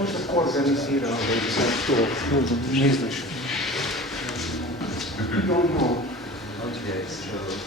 možda ko organizirao da ih sad to, ne znaš. I don't know. Okay, so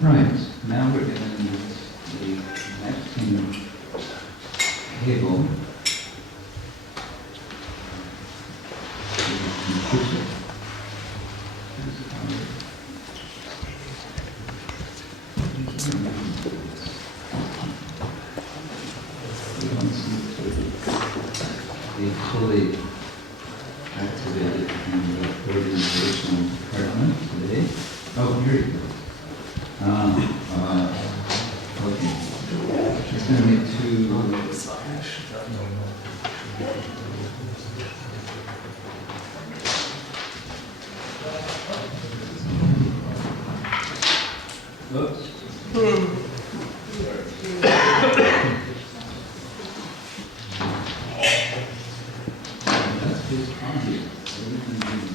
Right, now we're going to use the acting table. Be fully activated in the organizational department today. Oh, here you go. Okay. Just going to need to. Oops. That's his hobby. Everything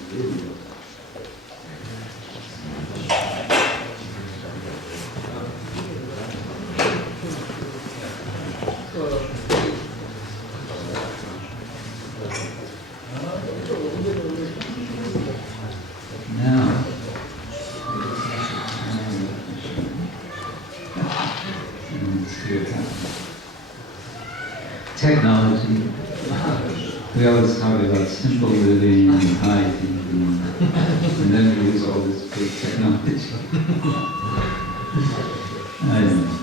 technology. We always talk about simple living and high thinking, and then we use all this big technology. I don't know.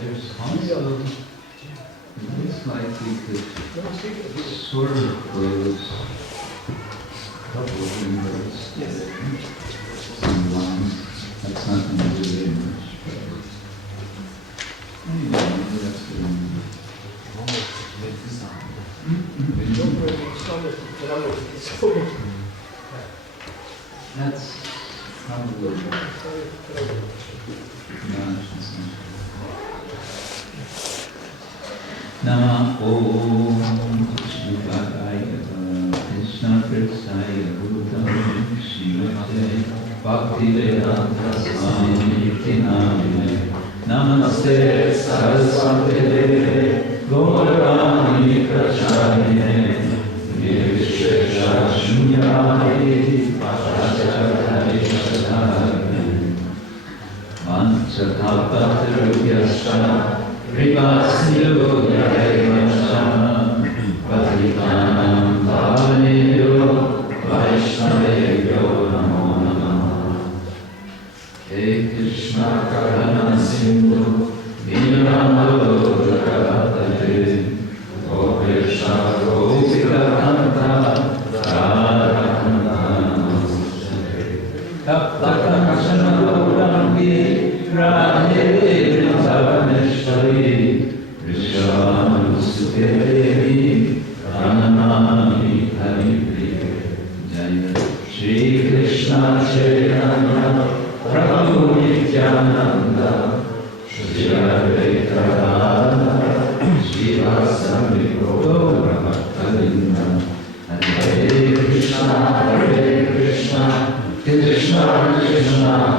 There's also, it looks like we could sort of close a couple of windows today. Some lines. That's not going to do very much. Anyway, maybe that's good enough. That's probably not essential. Nama Om Shivaya Krishna Ksetra Swami Shivate Bhakti Vedanta Swami Name Namaste Saraswate Gaurani Prachayane Nirvishesha Shunyadi Pachachatari Shatari Manchakalpatarubhyascha Kripasindu Yayavascha Patitanam Bhavanebhyo Vaishnavebhyo Namo Namaha He Krishna Karana Sindhu Vinamado Jagatate O Krishna Gopika Kanta Radha Namaste Tapta Krishna Gaurangi Radhe Vrindavaneshwari Vishwanusute Devi Pranamami Haripriye Jaya Shri Krishna Chaitanya Prabhu Nityananda Shri Advaita Radha Shri Vasami Gaura Bhaktavinda Hare Krishna Krishna Krishna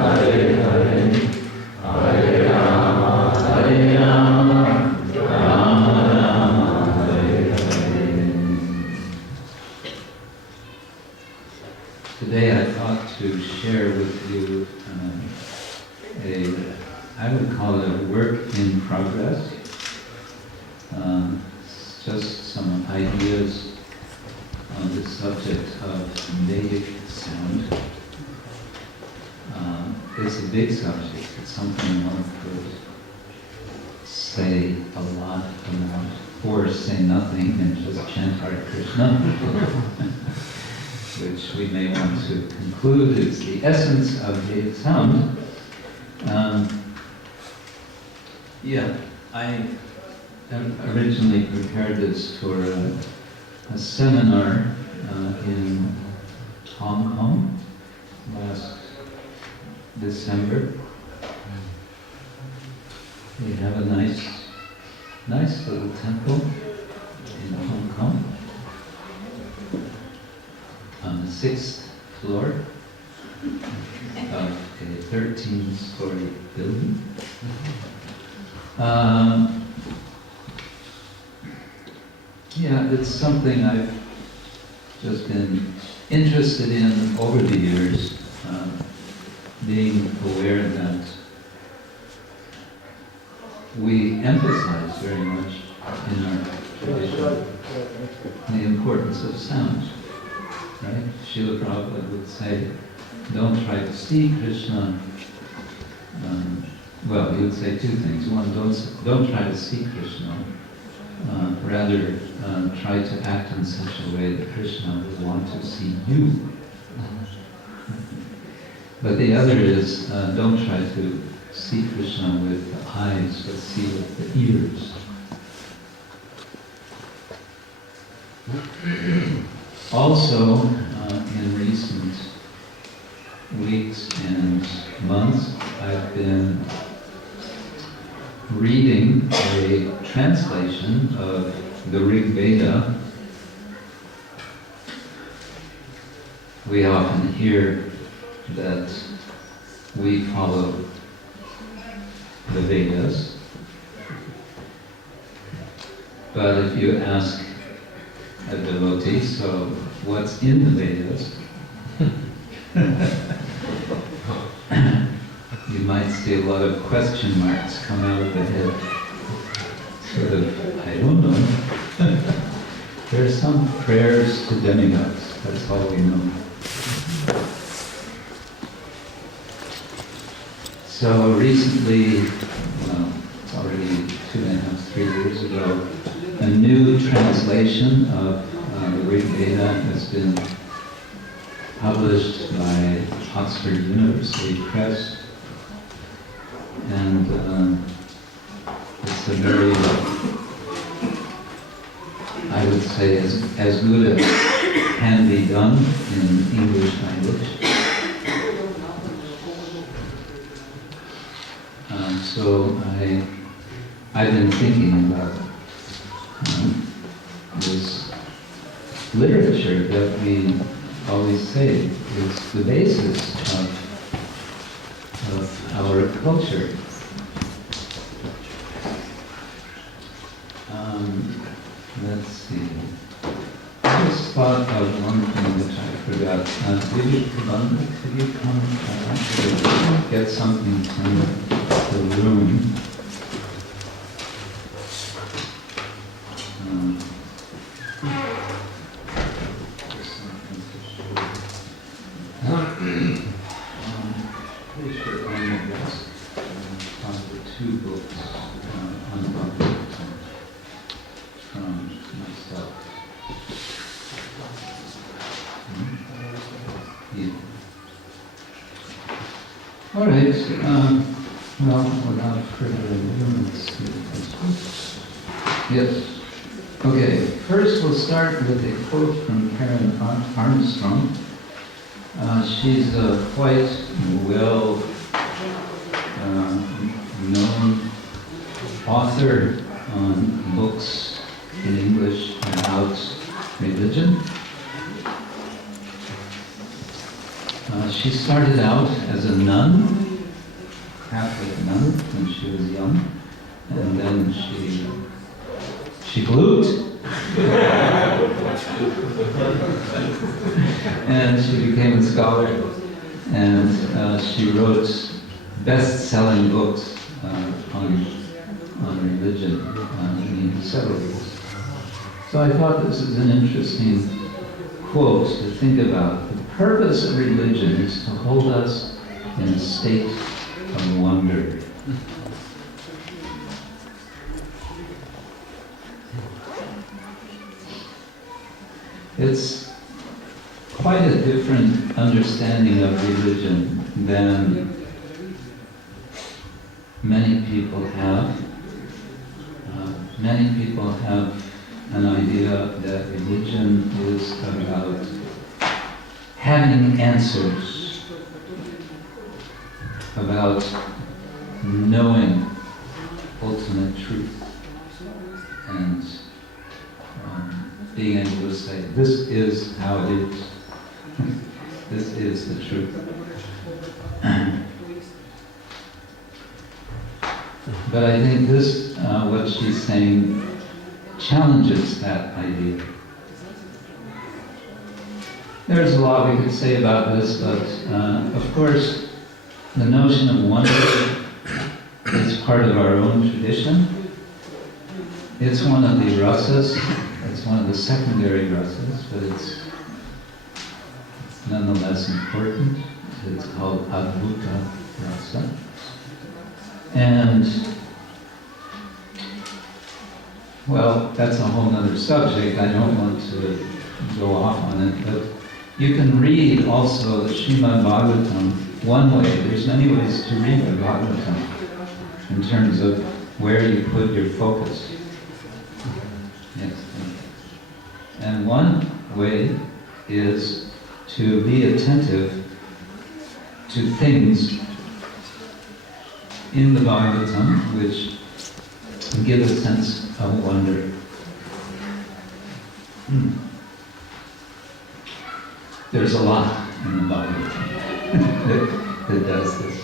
Hare Hare Hare Rama Rama Rama Hare Hare. Today I thought to share with you I would call it a work in progress. Just some ideas on the subject of Vedic sound. It's a big subject. It's something one could say a lot about, or say nothing and just chant Hare Krishna, which we may want to conclude is the essence of Vedic sound. I originally prepared this for a seminar in Hong Kong last December. We have a nice little temple in Hong Kong on the 6th floor of a 13-story building. It's something I've just been interested in over the years, being aware that we emphasize very much in our tradition the importance of sound, right? Srila Prabhupada would say, don't try to see Krishna. He would say two things. One, don't try to see Krishna. Rather, try to act in such a way that Krishna would want to see you. But the other is, don't try to see Krishna with the eyes, but see with the ears. Also, in recent weeks and months, I've been reading a translation of the Rig Veda, we often hear that we follow the Vedas. But if you ask a devotee, so what's in the Vedas? You might see a lot of question marks come out of the head. Sort of, I don't know. There are some prayers to demigods, that's all we know. So recently, well, it's already 2.5, 3 years ago, a new translation of the Rig Veda has been published by Oxford University Press, and it's a very, I would say, as good as can be done in English language. So I've been thinking about this literature that we always say is the basis of our culture. Let's see. I just thought of one thing which I forgot. Did you come? I should get something from the room. Pretty sure on the desk are the 2 books on Bhagavatam from myself. Yeah. All right. Well, without further ado, let's see. Yes. Okay. First, we'll start with a quote from Karen Armstrong. She's a quite well known author on books in English about religion. She started out as a nun, Catholic nun, when she was young, and then she blew it. And she became a scholar, and she wrote best-selling books on religion in several years. So I thought this is an interesting quote to think about. The purpose of religion is to hold us in a state of wonder. It's quite a different understanding of religion than many people have. Many people have an idea that religion is about having answers, about knowing ultimate truth, and being able to say, this is how it is. This is the truth. But I think this, what she's saying, challenges that idea. There's a lot we could say about this, but of course, the notion of wonder is part of our own tradition. It's one of the rasas. It's one of the secondary rasas, but it's nonetheless important. It's called Adbhuta Rasa. And, well, that's a whole other subject. I don't want to go off on it, but you can read also the Srimad Bhagavatam one way. There's many ways to read the Bhagavatam in terms of where you put your focus. Yes. And one way is to be attentive to things in the Bhagavatam which give a sense of wonder. There's a lot in the Bible that does this.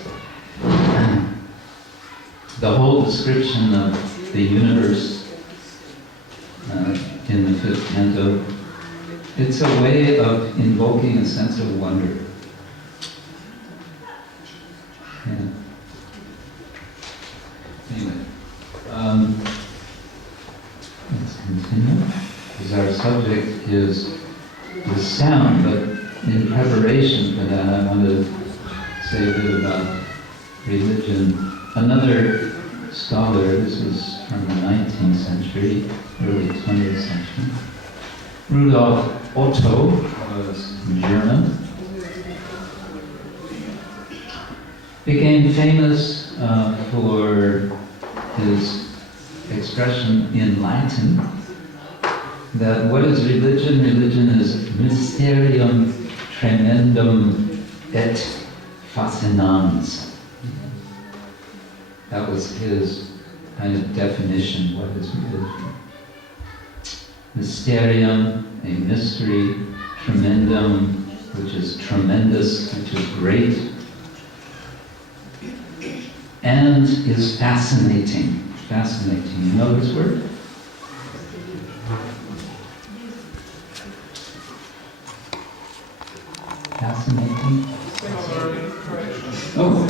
The whole description of the universe in the fifth canto, it's a way of invoking a sense of wonder. Yeah. Anyway, let's continue, because our subject is the sound, but in preparation for that I want to say a bit about religion. Another scholar, this is from the 19th century, early 20th century, Rudolf Otto, was German, became famous for his expression in Latin that what is religion? Religion is mysterium tremendum et fascinans. That was his kind of definition, what is religion. Mysterium, a mystery, tremendum, which is tremendous, which is great, and is fascinating. Fascinating. You know this word? Fascinating. Oh,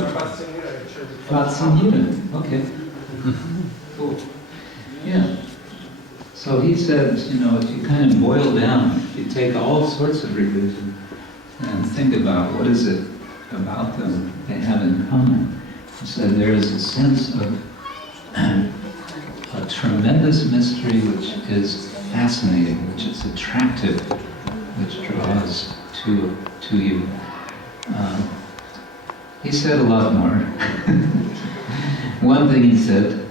fascinating. Okay. Cool. Yeah. So he says, you know, if you kind of boil down, if you take all sorts of religion and think about what is it about them they have in common, he said there is a sense of a tremendous mystery which is fascinating, which is attractive, which draws to you. He said a lot more. One thing he said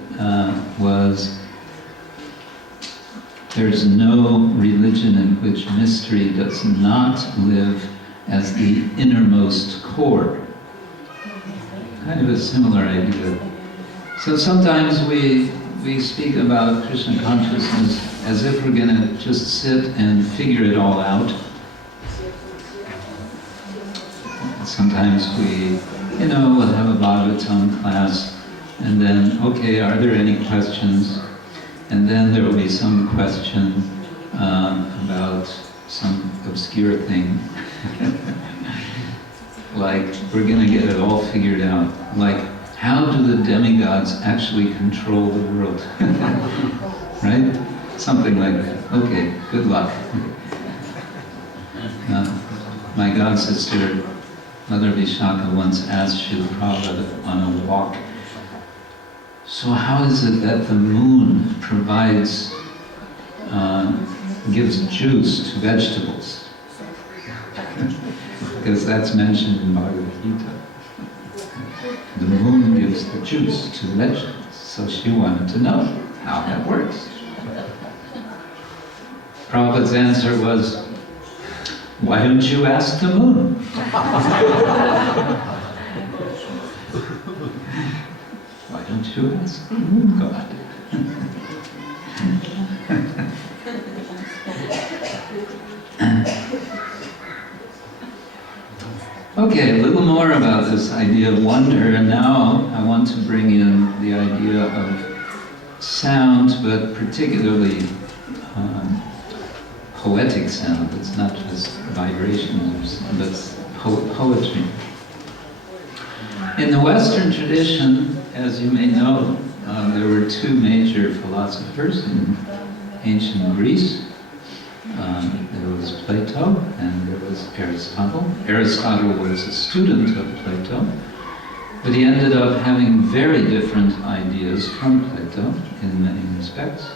was, there's no religion in which mystery does not live as the innermost core. Kind of a similar idea. So sometimes we speak about Krishna consciousness as if we're going to just sit and figure it all out. Sometimes we, we'll have a Bhagavatam class, and then, okay, are there any questions? And then there will be some question about some obscure thing. Like, we're going to get it all figured out. Like, how do the demigods actually control the world? Right? Something like that. Okay, good luck. My god sister, Mother Vishaka, once asked Srila Prabhupada on a walk, so how is it that the moon provides, gives juice to vegetables? Because that's mentioned in Bhagavad Gita. The moon gives the juice to vegetables. So she wanted to know how that works. Prabhupada's answer was, why don't you ask the moon? Why don't you ask the moon god? Okay, a little more about this idea of wonder, and now I want to bring in the idea of sound, but particularly poetic sound. It's not just vibrations, but poetry. In the Western tradition, as you may know, there were two major philosophers in ancient Greece. There was Plato and there was Aristotle. Aristotle was a student of Plato, but he ended up having very different ideas from Plato in many respects.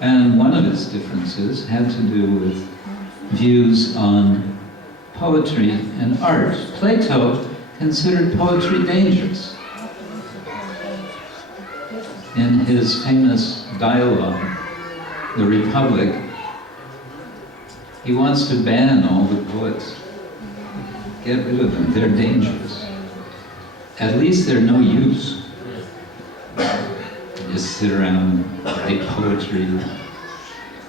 And one of his differences had to do with views on poetry and art. Plato considered poetry dangerous. In his famous dialogue, The Republic, he wants to ban all the poets. Get rid of them, they're dangerous. At least they're no use. Just sit around and write poetry,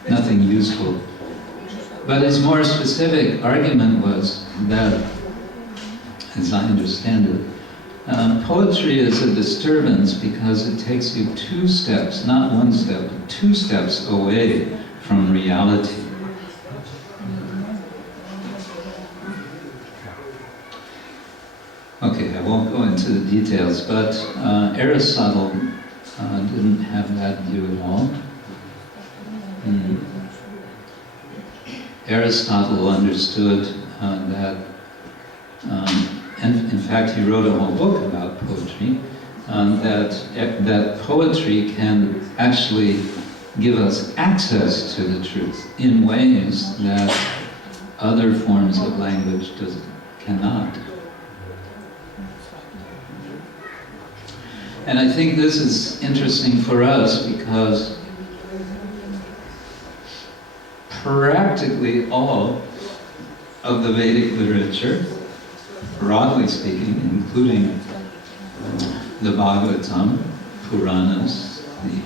nothing useful. But his more specific argument was that, as I understand it, poetry is a disturbance because it takes you 2 steps, not 1 step, but 2 steps away from reality. Okay, I won't go into the details, but Aristotle didn't have that view at all. Aristotle understood that, and in fact he wrote a whole book about poetry, that poetry can actually give us access to the truth in ways that other forms of language cannot. And I think this is interesting for us because practically all of the Vedic literature, broadly speaking, including the Bhagavatam, Puranas, the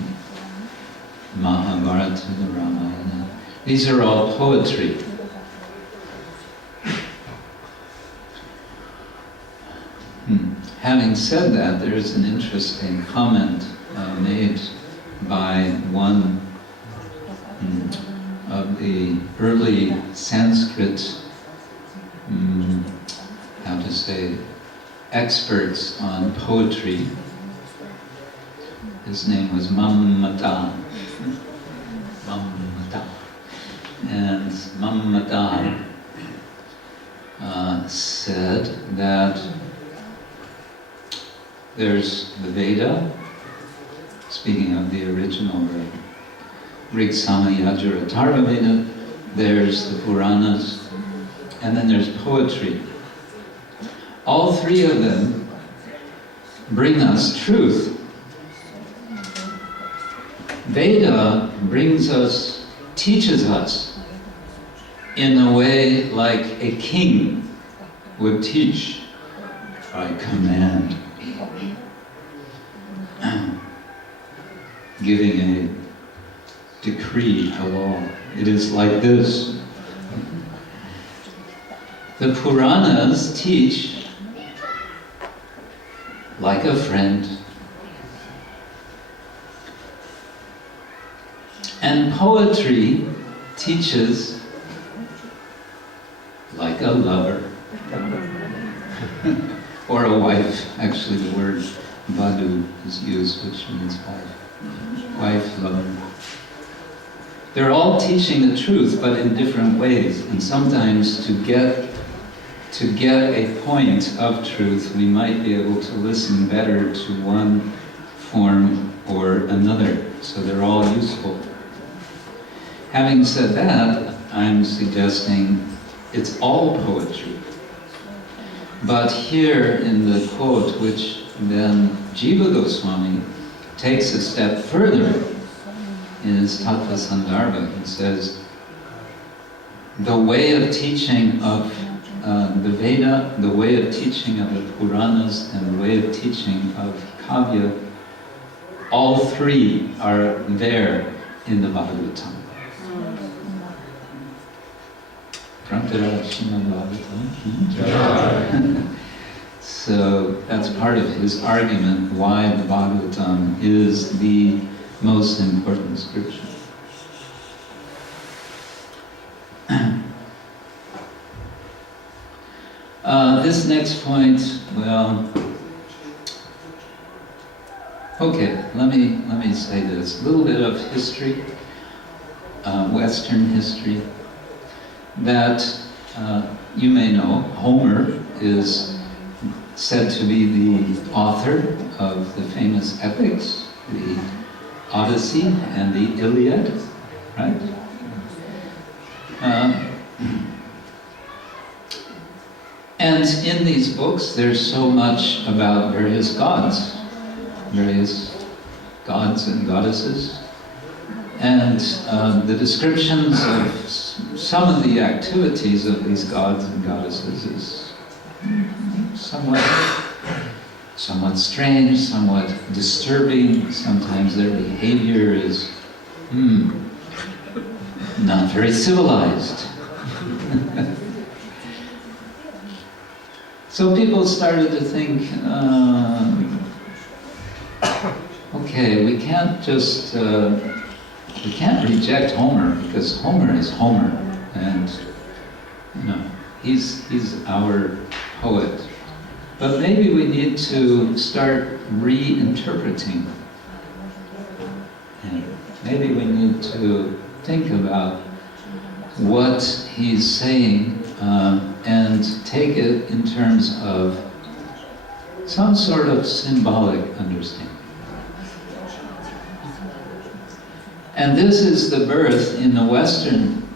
Mahabharata, the Ramayana, these are all poetry. Having said that, there's an interesting comment made by one of the early Sanskrit, experts on poetry. His name was Mammata. And Mammata said that there's the Veda, speaking of the original Rig, Sama, Yajur, Atharva Veda, there's the Puranas, and then there's poetry. All 3 of them bring us truth. Veda teaches us in a way like a king would teach by command. Giving a decree, a law. It is like this. The Puranas teach like a friend. And poetry teaches like a lover. Or a wife. Actually, the word Vadu is used, which means wife. Wife, lover. They're all teaching the truth, but in different ways. And sometimes to get a point of truth, we might be able to listen better to one form or another. So they're all useful. Having said that, I'm suggesting it's all poetry. But here in the quote, which then Jiva Goswami takes a step further in his Tattva Sandarbha, he says, the way of teaching of the Veda, the way of teaching of the Puranas, and the way of teaching of Kavya, all 3 are there in the Bhagavatam. So that's part of his argument why the Bhagavatam is the most important scripture. This next point, well, okay, let me say this. A little bit of history, Western history, that you may know. Homer is said to be the author of the famous epics, the Odyssey and the Iliad, right? And in these books, there's so much about various gods and goddesses. And the descriptions of some of the activities of these gods and goddesses is somewhat strange, somewhat disturbing. Sometimes their behavior is not very civilized. So people started to think, okay, we can't just, we can't reject Homer, because Homer is Homer, and, you know, he's our poet. But maybe we need to start reinterpreting him. Maybe we need to think about what he's saying and take it in terms of some sort of symbolic understanding. And this is the birth in the Western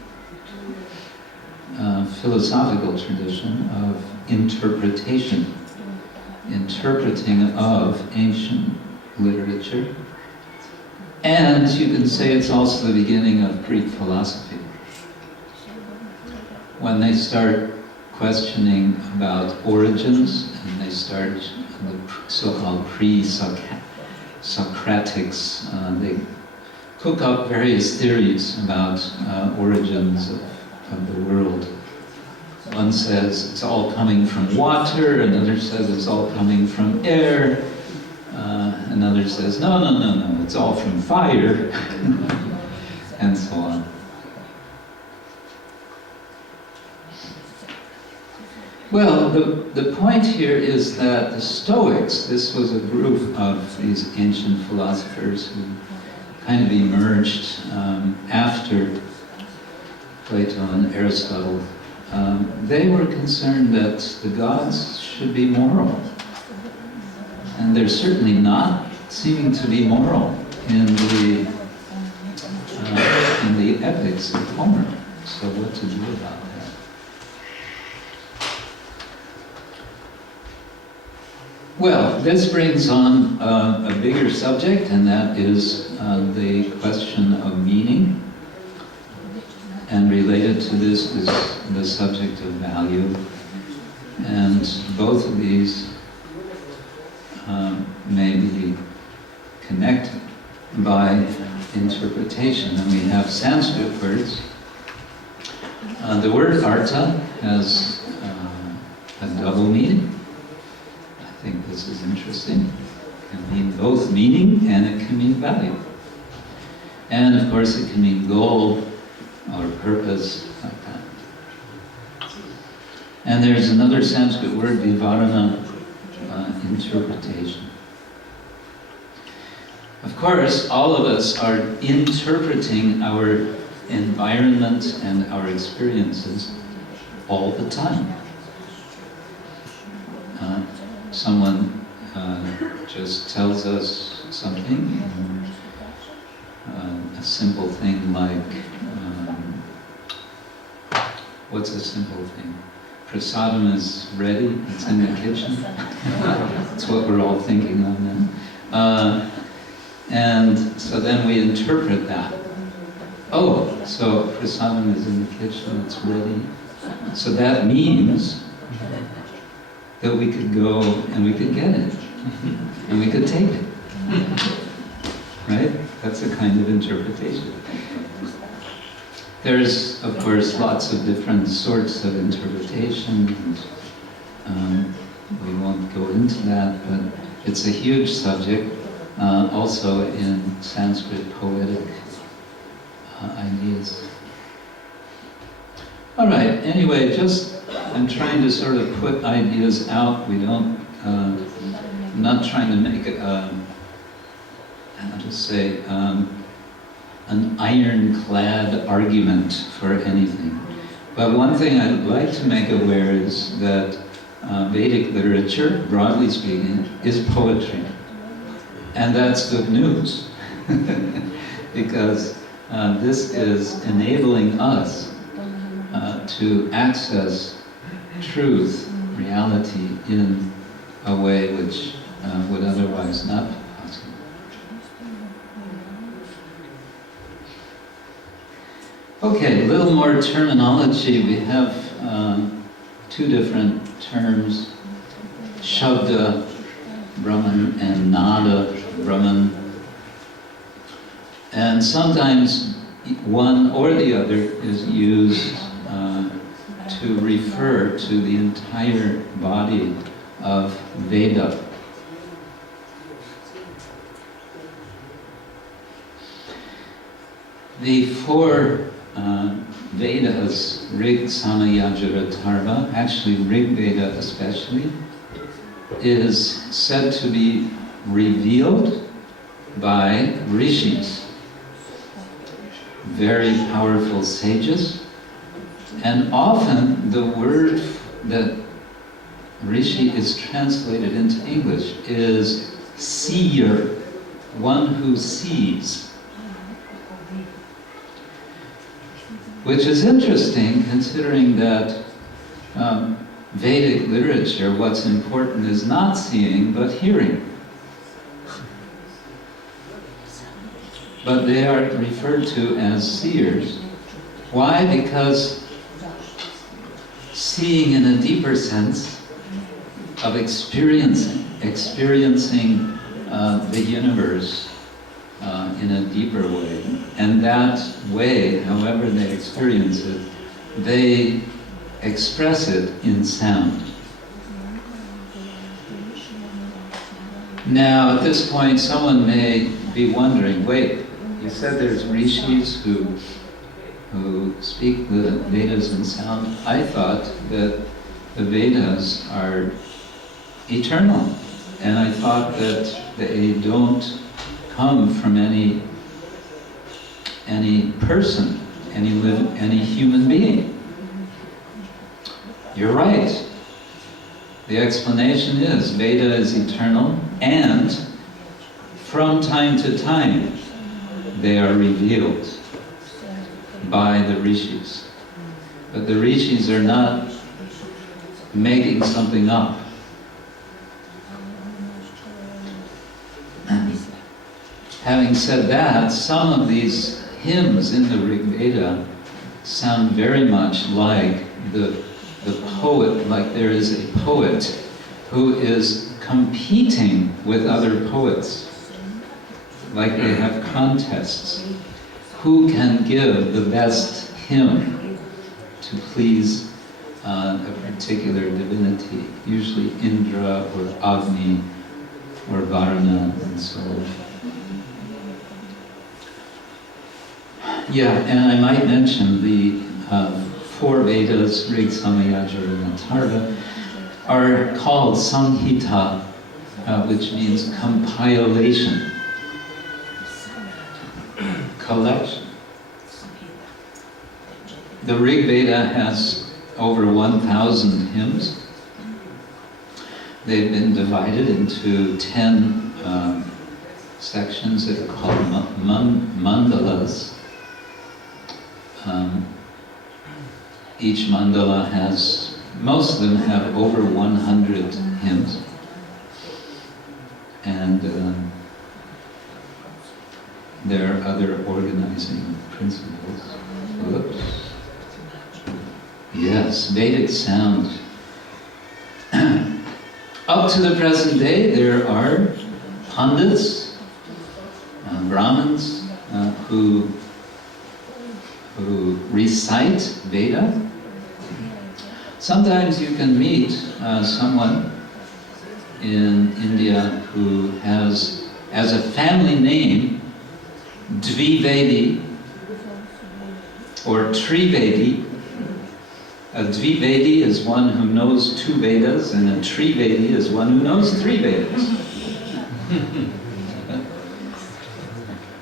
philosophical tradition of interpretation, interpreting of ancient literature. And you can say it's also the beginning of Greek philosophy. When they start questioning about origins, and they start the so-called pre-Socratics, they cook up various theories about origins of the world. One says it's all coming from water, another says it's all coming from air, another says no, it's all from fire, and so on. Well, the point here is that the Stoics, this was a group of these ancient philosophers who kind of emerged after Plato and Aristotle. They were concerned that the gods should be moral. And they're certainly not seeming to be moral in the epics of Homer. So what to do about that? Well, this brings on a bigger subject, and that is the question of meaning. And related to this is the subject of value. And both of these may be connected by interpretation. And we have Sanskrit words. The word artha has a double meaning. I think this is interesting. It can mean both meaning and it can mean value. And of course it can mean goal or purpose, like that. And there's another Sanskrit word, vivarana, interpretation. Of course, all of us are interpreting our environment and our experiences all the time. Someone just tells us something, a simple thing like, what's a simple thing? Prasadam is ready, it's in the kitchen. That's what we're all thinking of now. And so then we interpret that. Oh, so prasadam is in the kitchen, it's ready. So that means that we could go and we could get it. And we could take it. Right? That's a kind of interpretation. There's, of course, lots of different sorts of interpretation. We won't go into that, but it's a huge subject, also in Sanskrit poetic ideas. All right, anyway, I'm trying to sort of put ideas out. I'm not trying to make it, how to say, an ironclad argument for anything. But one thing I'd like to make aware is that Vedic literature, broadly speaking, is poetry. And that's good news, because this is enabling us to access truth, reality, in a way which would otherwise not be possible. Okay, a little more terminology. We have two different terms, Shabda Brahman and Nada Brahman. And sometimes one or the other is used to refer to the entire body of Veda. The four Vedas, Rig, Sama, Yajur, Atharva, actually Rig Veda especially, is said to be revealed by rishis, very powerful sages, and often the word that rishi is translated into English is seer, one who sees. Which is interesting, considering that Vedic literature, what's important is not seeing, but hearing. But they are referred to as seers. Why? Because seeing in a deeper sense of experiencing the universe in a deeper way. And that way, however they experience it, they express it in sound. Now, at this point, someone may be wondering, wait, you said there's rishis who speak the Vedas in sound. I thought that the Vedas are eternal, and I thought that they don't come from any person, any human being. You're right. The explanation is Veda is eternal, and from time to time they are revealed by the rishis. But the rishis are not making something up. Having said that, some of these hymns in the Rig Veda sound very much like the poet, like there is a poet who is competing with other poets, like they have contests. Who can give the best hymn to please a particular divinity, usually Indra or Agni or Varuna and so on. Yeah, and I might mention the four Vedas, Rig, Sama, Yajur, and Atharva, are called Samhita, which means compilation, collection. The Rig Veda has over 1,000 hymns. They've been divided into 10 sections that are called mandalas. Each mandala has, most of them have over 100 hymns. And there are other organizing principles. Whoops. Yes, Vedic sound. Up to the present day, there are Pandits, Brahmins, who recite Veda. Sometimes you can meet someone in India who has, as a family name, Dvivedi or Trivedi. A Dvivedi is one who knows 2 Vedas, and a Trivedi is one who knows 3 Vedas.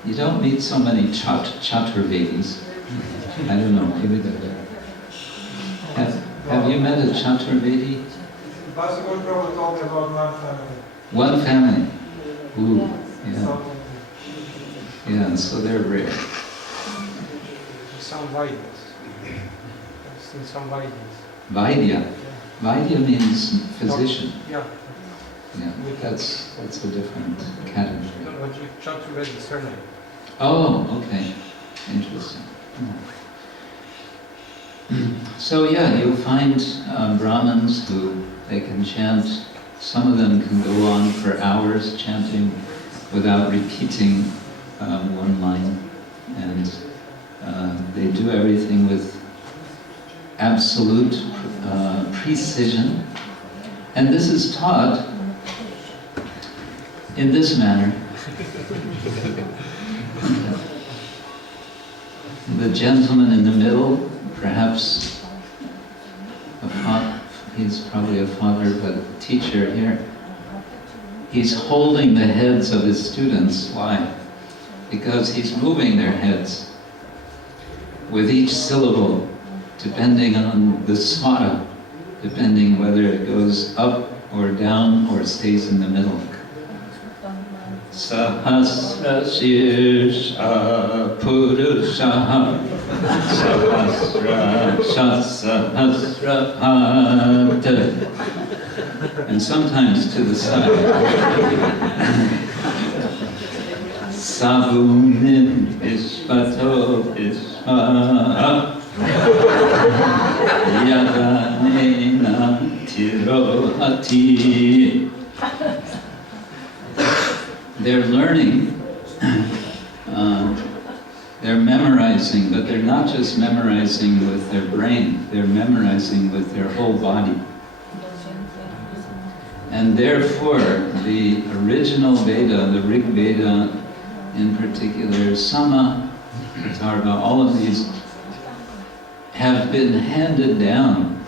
You don't meet so many Chaturvedis. I don't know, maybe they're there. Have you met a Chaturvedi? Basic Prabhu told me about One one family. family? Ooh, yeah. Yeah, and so they're rare. Some Vaidyas. I've seen some Vaidyas. Vaidya. Vaidya means physician. Yeah. Yeah, that's a different category. No, but you Chaturvedi surname. Oh, okay. Interesting. So yeah, you'll find Brahmins who they can chant. Some of them can go on for hours chanting without repeating one line, and they do everything with absolute precision. And this is taught in this manner. The gentleman in the middle, perhaps he's probably a father, but a teacher here. He's holding the heads of his students. Why? Because he's moving their heads with each syllable, depending on the swara, depending whether it goes up or down or stays in the middle. Sahasra Shirsha Purusha Sahasra Sahasra Bhata. And sometimes to the side. Sabunim Vishvato Vishva Yadanena Tirohati. They're learning, they're memorizing, but they're not just memorizing with their brain, they're memorizing with their whole body. And therefore, the original Veda, the Rig Veda in particular, Sama, Atharva, all of these have been handed down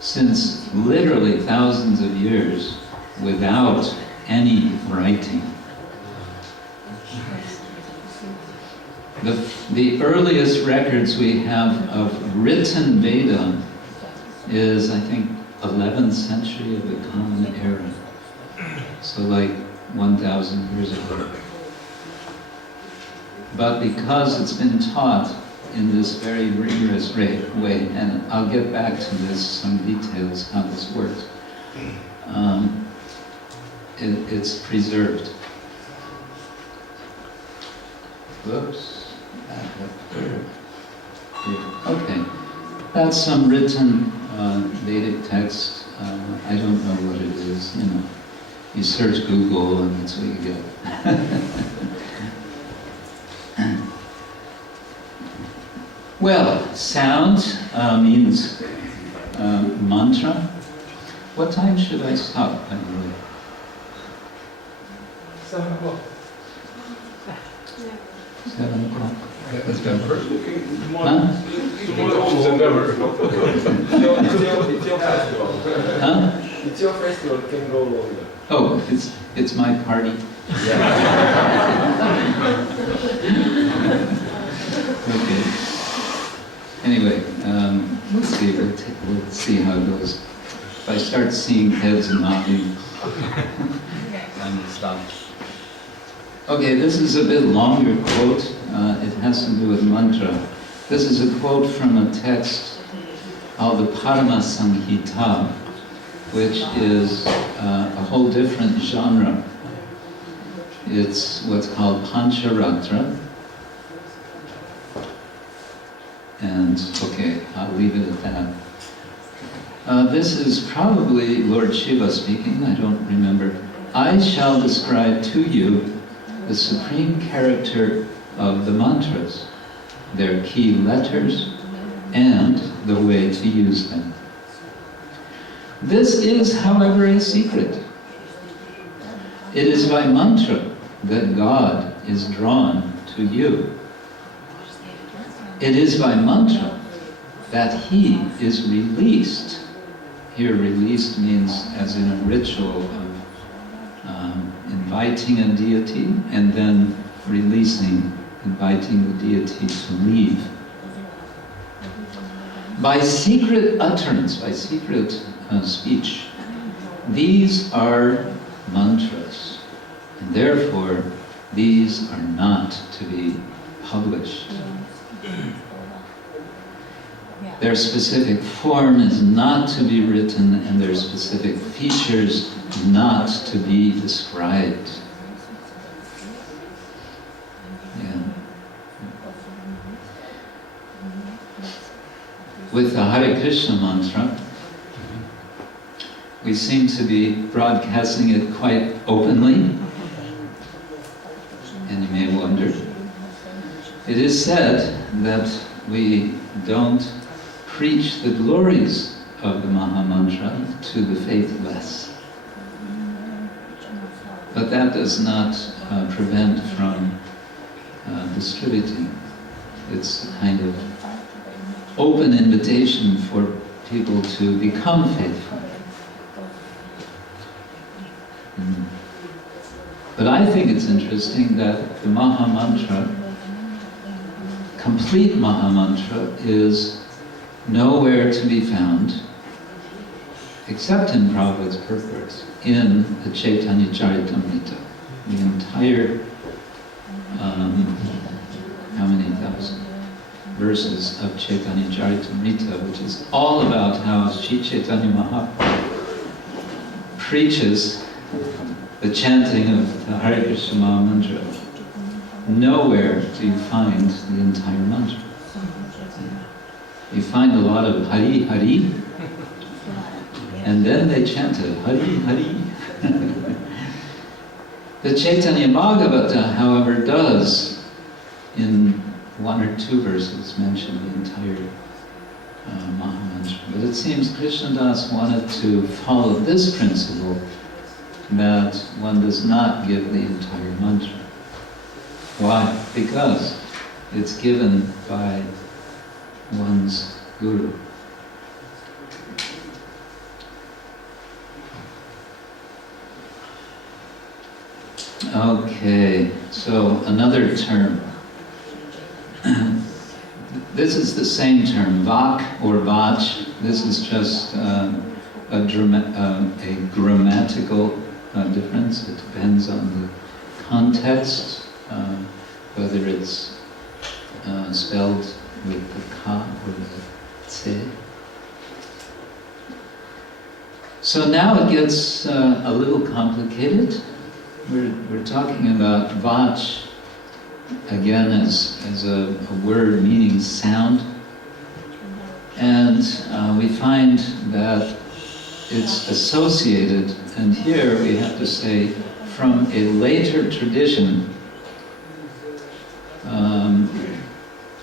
since literally thousands of years without any writing. The earliest records we have of written Veda is, I think, 11th century of the Common Era. So like 1,000 years ago. But because it's been taught in this very rigorous way, and I'll get back to this, some details, how this works, it's preserved. Whoops. Back up there. Okay. That's some written Vedic text. I don't know what it is, you know. You search Google and that's what you get. Well, sound means mantra. What time should I stop, by the way? 7 o'clock. 7 o'clock? That's good. Huh? It's your festival. Huh? It's your festival, it can go longer. Oh, it's my party. Okay. Anyway, let's see. We'll see how it goes. If I start seeing heads nodding, time to stop. Okay, this is a bit longer quote. It has to do with mantra. This is a quote from a text called the Parama Samhita, which is a whole different genre. It's what's called Pancharatra. And, okay, I'll leave it at that. This is probably Lord Shiva speaking, I don't remember. I shall describe to you the supreme character of the mantras, their key letters, and the way to use them. This is, however, a secret. It is by mantra that God is drawn to you. It is by mantra that He is released. Here, released means as in a ritual of inviting a deity and then releasing, inviting the deity to leave. By secret utterance, by secret speech, these are mantras, and therefore these are not to be published. Their specific form is not to be written, and their specific features not to be described. Yeah. With the Hare Krishna mantra, we seem to be broadcasting it quite openly, and you may wonder. It is said that we don't preach the glories of the Maha Mantra to the faithless. But that does not prevent from distributing. It's a kind of open invitation for people to become faithful. But I think it's interesting that the Maha Mantra, complete Maha Mantra, is nowhere to be found, except in Prabhupada's purports, in the Chaitanya Charitamrita. The entire, how many thousand verses of Chaitanya Charitamrita, which is all about how Sri Chaitanya Mahaprabhu preaches the chanting of the Hare Krishna Maha Mantra. Nowhere do you find the entire mantra. You find a lot of Hari Hari, and then they chanted Hari Hari. The Chaitanya Bhagavata, however, does, in one or two verses, mention the entire Maha Mantra. But it seems Krishnadas wanted to follow this principle that one does not give the entire mantra. Why? Because it's given by one's guru. Okay, so another term. This is the same term, vak or vach. This is just a grammatical difference. It depends on the context, whether it's spelled with the ka or the tse. So now it gets a little complicated. We're talking about vach, again, as a word meaning sound. And we find that it's associated, and here we have to say, from a later tradition,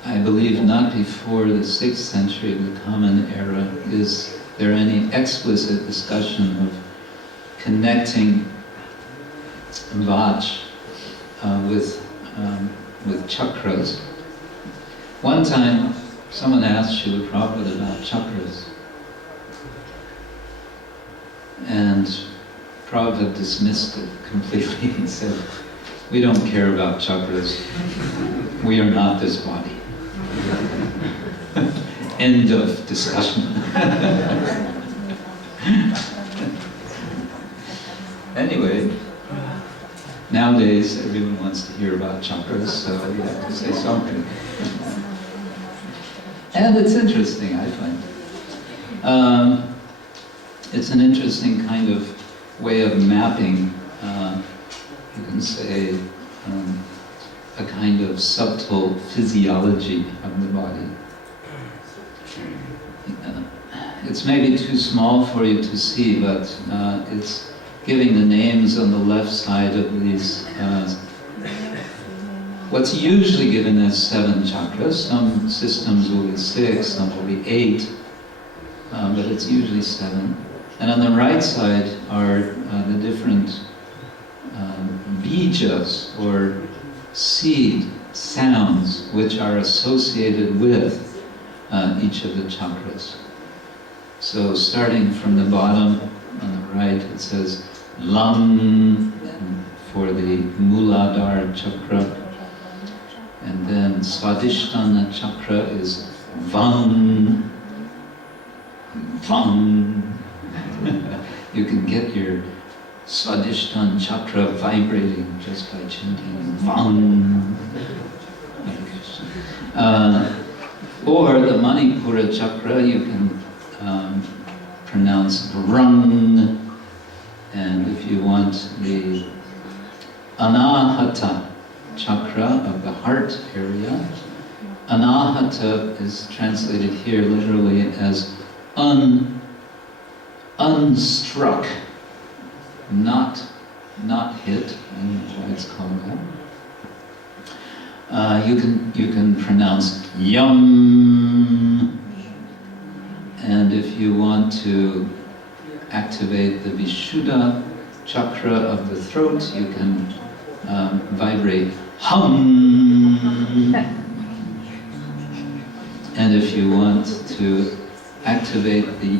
I believe not before the 6th century of the Common Era, is there any explicit discussion of connecting vach with chakras. One time, someone asked Srila Prabhupada about chakras, and Prabhupada dismissed it completely. He said, "We don't care about chakras. We are not this body." End of discussion. Anyway, nowadays everyone wants to hear about chakras, so we have to say something. And it's interesting, I find. It's an interesting kind of way of mapping, you can say, a kind of subtle physiology of the body. It's maybe too small for you to see, but it's giving the names on the left side of these, what's usually given as 7 chakras. Some systems will be 6, some will be 8, but it's usually 7. And on the right side are the different bhajans, or seed sounds, which are associated with each of the chakras. So starting from the bottom on the right, it says Lam for the Muladhara chakra, and then Swadhisthana chakra is Vam. Vam. You can get your Swadhisthana chakra vibrating just by chanting Vam. Or the Manipura chakra, you can pronounce Rang. And if you want the Anahata chakra of the heart area, Anahata is translated here literally as unstruck, not hit, and why it's called that. You can pronounce yum, and if you want to activate the Vishuddha chakra of the throat, you can vibrate hum. And if you want to activate the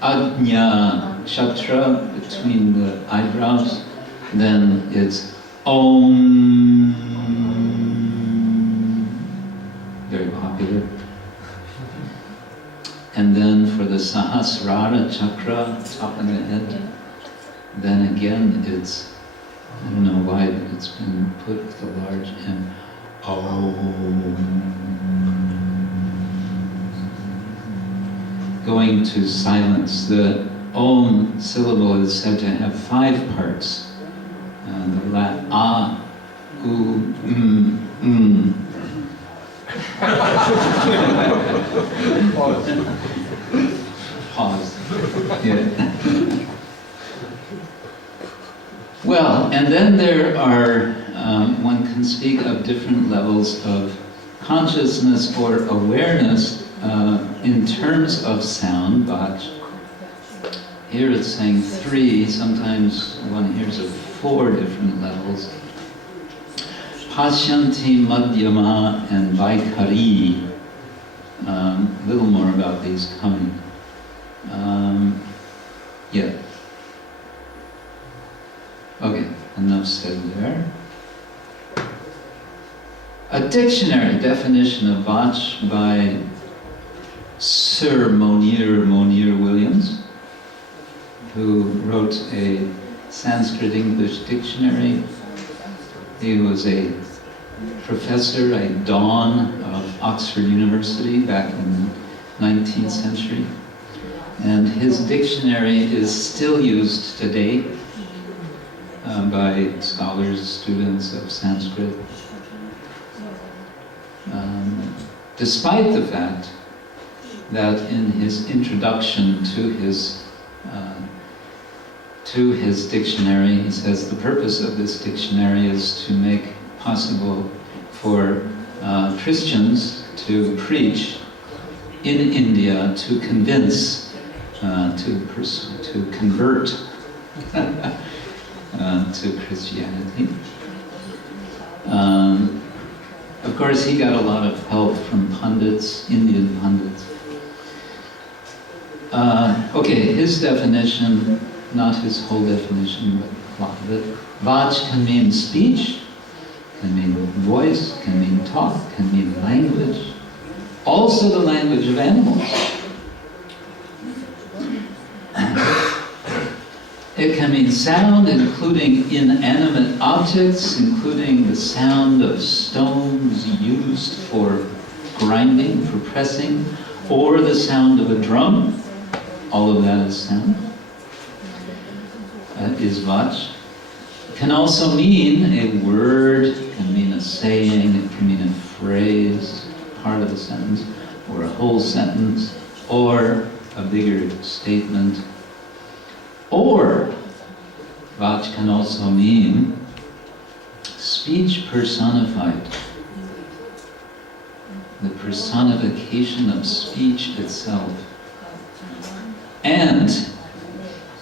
Ajna chakra between the eyebrows, then it's Om. Very popular. And then for the Sahasrara chakra, top of the head, then again it's, I don't know why, but it's been put with a large M. Om. Going to silence. The Om syllable is said to have 5 parts. The A, U, Pause. Yeah. Well, and then there are, one can speak of different levels of consciousness or awareness in terms of sound, but here it's saying 3, sometimes one hears of 4 different levels. Pashyanti, Madhyama, and Vaikari. A little more about these coming. Yeah. Okay, enough said there. A dictionary definition of Vach by Sir Monier Williams, who wrote a Sanskrit-English dictionary. He was a professor, a Don of Oxford University back in the 19th century. And his dictionary is still used today by scholars, students of Sanskrit. Despite the fact that in his introduction to his dictionary, he says the purpose of this dictionary is to make possible for Christians to preach in India, to convince, to convert to Christianity. Of course, he got a lot of help from pundits, Indian pundits. Okay, his definition, not his whole definition, but a lot of it. Vach can mean speech, can mean voice, can mean talk, can mean language. Also the language of animals. It can mean sound, including inanimate objects, including the sound of stones used for grinding, for pressing, or the sound of a drum. All of that is sound. That is Vach. It can also mean a word, it can mean a saying, it can mean a phrase, part of a sentence, or a whole sentence, or a bigger statement. Or, Vach can also mean speech personified. The personification of speech itself. And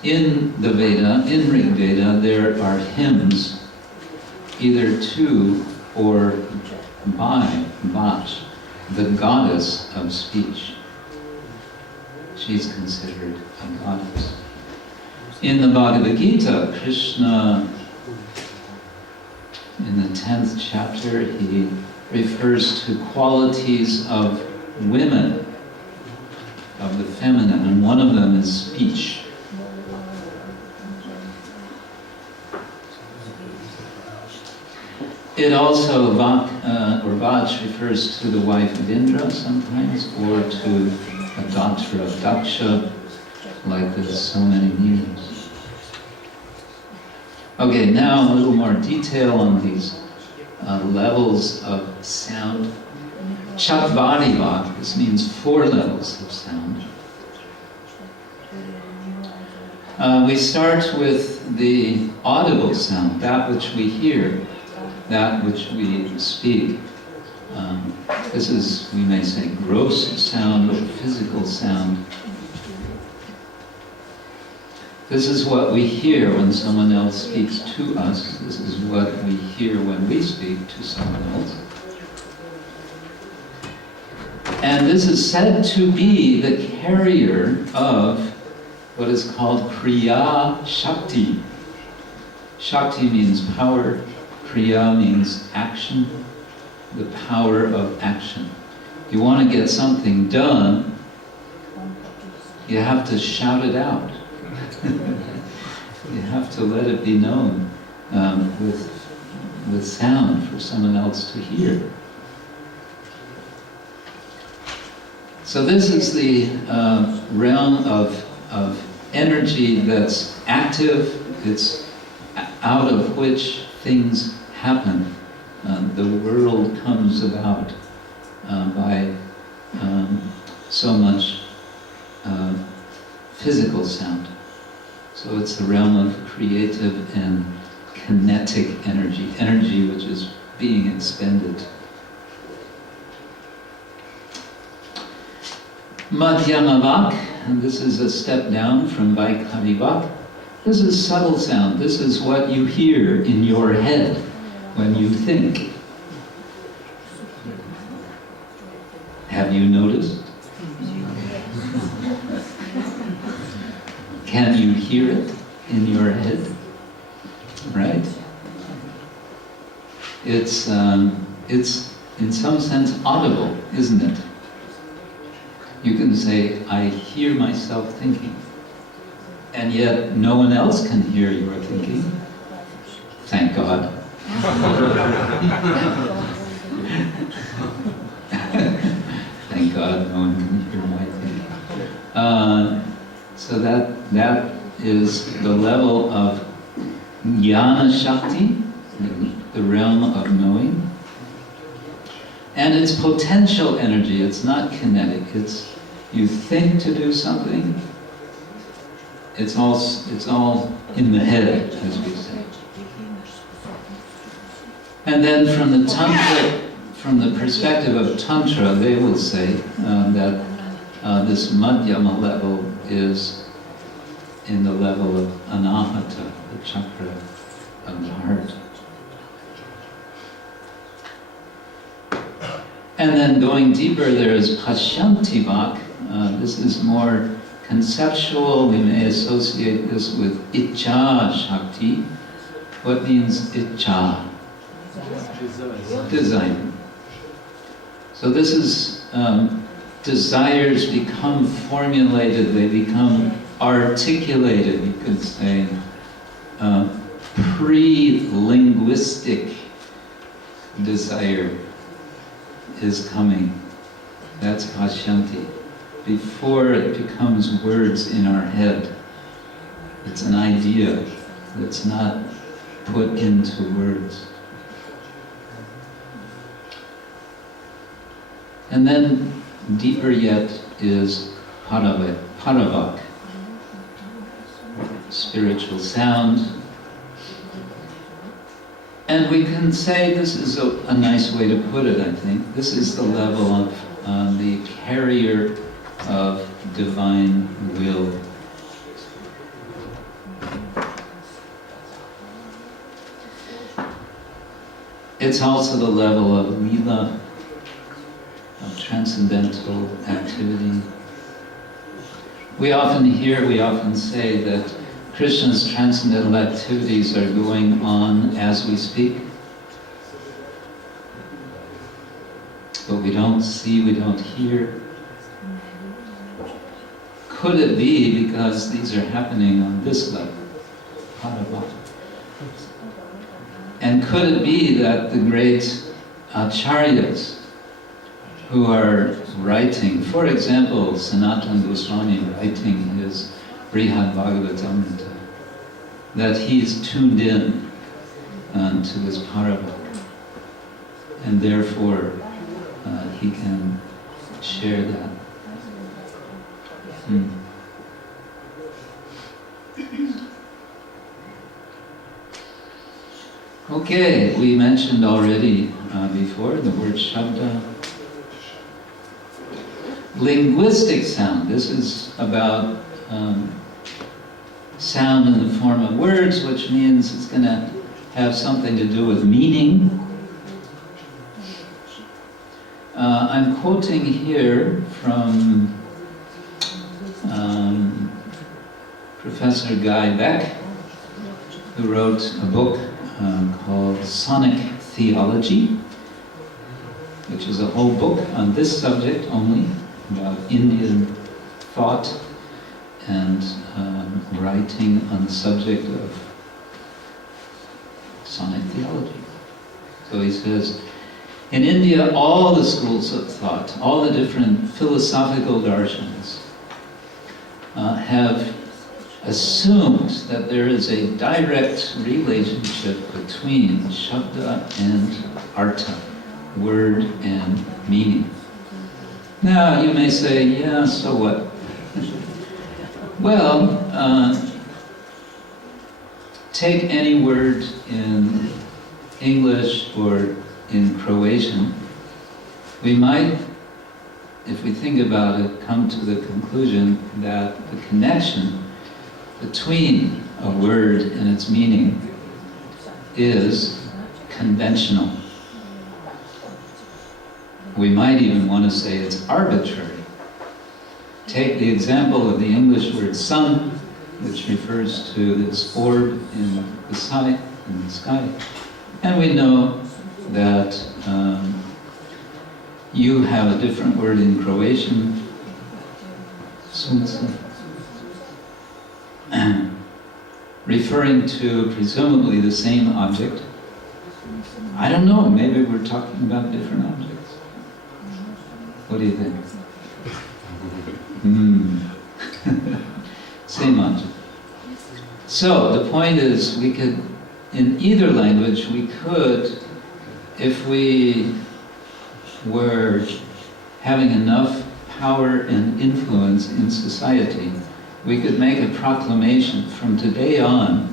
in the Veda, in Rig Veda, there are hymns either to or by Vach, the goddess of speech. She's considered a goddess. In the Bhagavad Gita, Krishna, in the 10th chapter, he refers to qualities of women, of the feminine, and one of them is speech. It also, Vach refers to the wife of Indra sometimes, or to a daughter of Daksha, like there's so many meanings. Okay, now a little more detail on these levels of sound. Chatvari Vach, this means 4 levels of sound. We start with the audible sound, that which we hear. that which we speak. This is, we may say, gross sound or physical sound. This is what we hear when someone else speaks to us. This is what we hear when we speak to someone else. And this is said to be the carrier of what is called Kriya Shakti. Shakti means power, Kriya means action, the power of action. You want to get something done, you have to shout it out. You have to let it be known with sound for someone else to hear. So this is the realm of energy that's active. It's out of which things happen. The world comes about by so much physical sound. So it's the realm of creative and kinetic energy, energy which is being expended. Madhyamavak, and this is a step down from Vaikharivak. This is subtle sound. This is what you hear in your head when you think. Have you noticed? Can you hear it in your head? Right? It's in some sense audible, isn't it? You can say, I hear myself thinking, and yet no one else can hear your thinking. Thank God. Thank God no one can hear my thinking. So that is the level of Jnana Shakti, the realm of knowing. And it's potential energy, it's not kinetic. It's, you think to do something, it's all in the head, as we say. And then from the Tantra, from the perspective of Tantra, they will say that this Madhyama level is in the level of Anahata, the chakra of the heart. And then going deeper, there is Pashyantivak. This is more conceptual. We may associate this with Ichcha Shakti. What means Ichcha? Desire. So this is desires become formulated, they become articulated, you could say, pre-linguistic desire is coming. That's Pashyanti. Before it becomes words in our head, it's an idea that's not put into words. And then deeper yet is Paravak, spiritual sound. And we can say this is a nice way to put it, I think. This is the level of the carrier of divine will. It's also the level of lila, of transcendental activity. We often say that Krishna's transcendental activities are going on as we speak. But we don't see, we don't hear. Could it be because these are happening on this level? And could it be that the great acharyas who are writing, for example, Sanatana Goswami writing his Brihad Bhagavatamrita, that he's tuned in to this Paravak, and therefore he can share that. Okay, we mentioned already before the word Shabda. Linguistic sound. This is about sound in the form of words, which means it's going to have something to do with meaning. I'm quoting here from Professor Guy Beck, who wrote a book called Sonic Theology, which is a whole book on this subject only, about Indian thought and writing on the subject of sonic theology. So he says, in India, all the schools of thought, all the different philosophical darshans have assumed that there is a direct relationship between Shabda and Artha, word and meaning. Now, you may say, yeah, so what? Well, take any word in English or in Croatian, we might, if we think about it, come to the conclusion that the connection between a word and its meaning is conventional. We might even want to say it's arbitrary. Take the example of the English word sun, which refers to this orb in the sky, and we know that you have a different word in Croatian, sunce, referring to presumably the same object. I don't know, maybe we're talking about different objects. What do you think? Same object. So the point is, we could, in either language, we could, if we were having enough power and influence in society, we could make a proclamation from today on,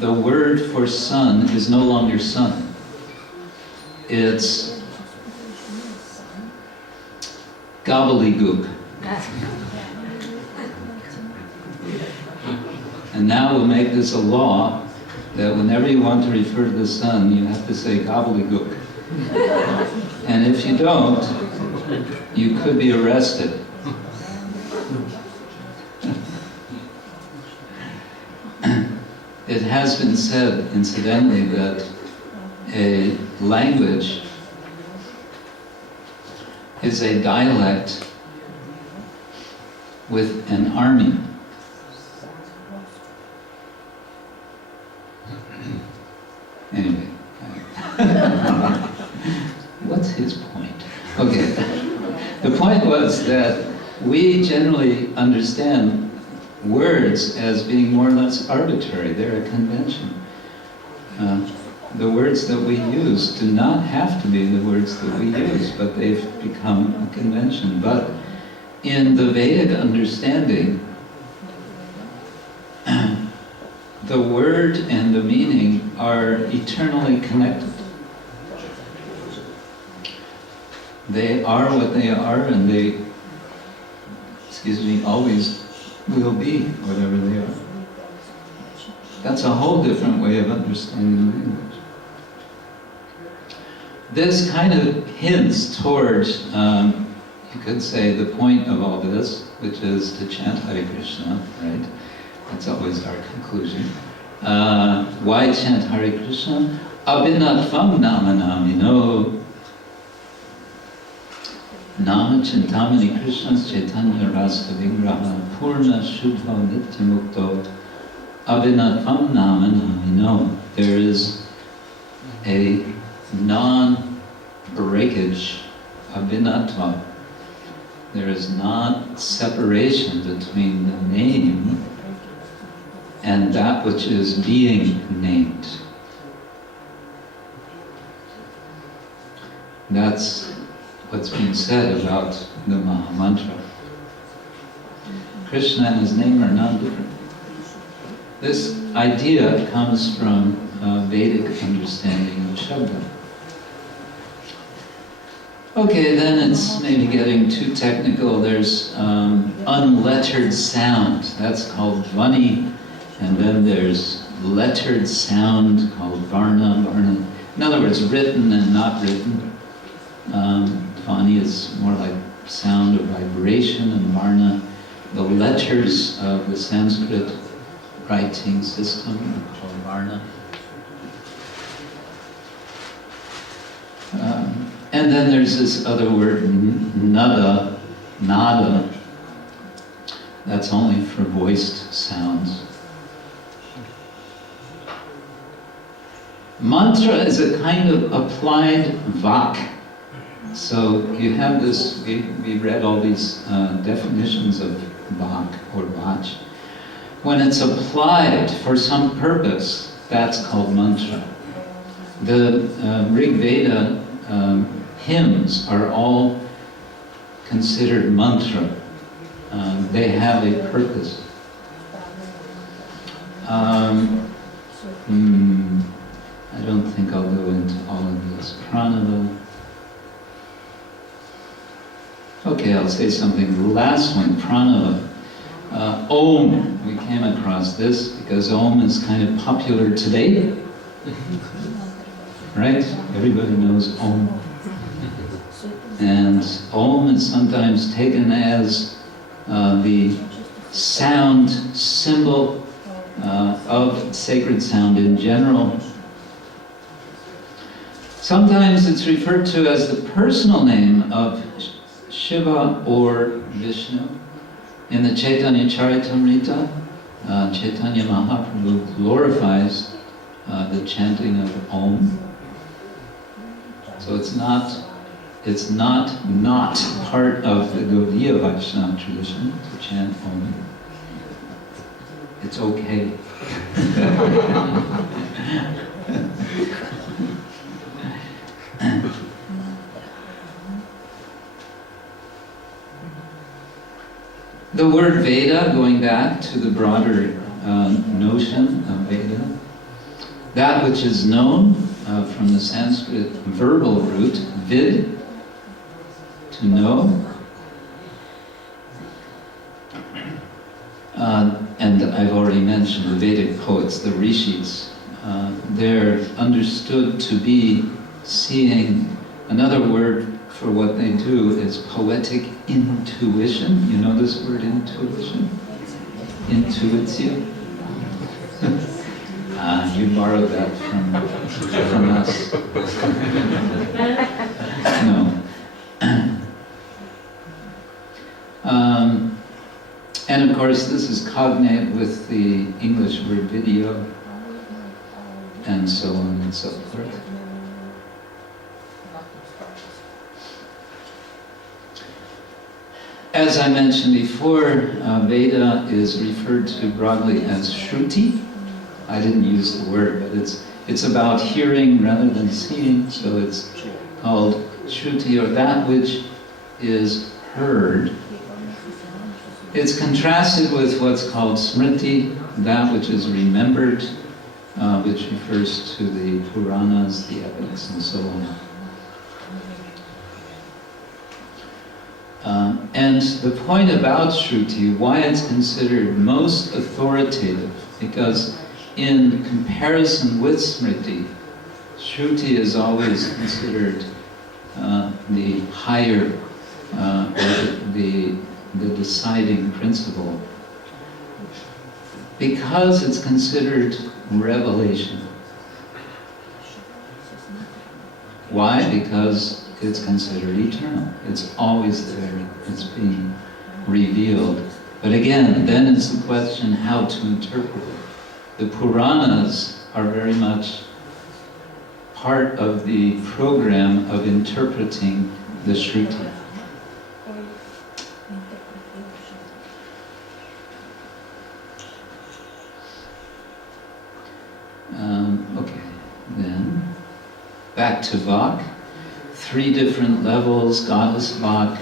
the word for sun is no longer sun. It's gobbledygook. And now we'll make this a law that whenever you want to refer to the sun, you have to say gobbledygook. And if you don't, you could be arrested. It has been said, incidentally, that a language is a dialect with an army. Anyway, what's his point? Okay, the point was that we generally understand words as being more or less arbitrary. They're a convention. The words that we use do not have to be the words that we use, but they've become a convention. But in the Vedic understanding, the word and the meaning are eternally connected. They are what they are, and they, always will be whatever they are. That's a whole different way of understanding language. This kind of hints toward, you could say, the point of all this, which is to chant Hare Krishna, right? That's always our conclusion. Why chant Hare Krishna? Abhinatvam namanamino. Nama chintamani Krishna's Chaitanya Rasa Vigraha Purna Shubha Nitya Mukto Abhinatvam namanamino. There is a non-breakage, abhinatva. There is not separation between the name and that which is being named. That's what's being said about the Maha Mantra. Krishna and his name are non-different. This idea comes from Vedic understanding of Shabda. Okay, then it's maybe getting too technical. There's unlettered sound, that's called Dhvani, and then there's lettered sound called Varna. In other words, written and not written. Dhvani is more like sound or vibration, and Varna, the letters of the Sanskrit writing system are called Varna. And then there's this other word, nada, nada. That's only for voiced sounds. Mantra is a kind of applied vak. So you have this, we read all these definitions of vak or vach. When it's applied for some purpose, that's called mantra. The Rig Veda hymns are all considered mantra. They have a purpose. I don't think I'll go into all of this. Pranava. Okay, I'll say something. The last one, pranava. Om. We came across this because Om is kind of popular today. Right? Everybody knows Om. And Om is sometimes taken as the sound symbol of sacred sound in general. Sometimes it's referred to as the personal name of Shiva or Vishnu. In the Chaitanya Charitamrita, Chaitanya Mahaprabhu glorifies the chanting of Om. So it's not part of the Gaudiya Vaishnava tradition to chant Om. It's okay. The word Veda, going back to the broader notion of Veda, that which is known from the Sanskrit verbal root, vid, to know, and I've already mentioned the Vedic poets, the rishis. They're understood to be seeing. Another word for what they do is poetic intuition. You know this word, intuition? Intuitio? You borrowed that from us. No. And of course, this is cognate with the English word video, and so on and so forth. As I mentioned before, Veda is referred to broadly as Shruti. I didn't use the word, but it's about hearing rather than seeing, so it's called Shruti, or that which is heard. It's contrasted with what's called Smriti, that which is remembered, which refers to the Puranas, the epics, and so on. And the point about Shruti, why it's considered most authoritative, because in comparison with Smriti, Shruti is always considered the higher, or the deciding principle, because it's considered revelation. Why? Because it's considered eternal. It's always there. It's being revealed. But again, then it's the question how to interpret it. The Puranas are very much part of the program of interpreting the Shruti. Okay, then back to Vak. 3 different levels: goddess Vak,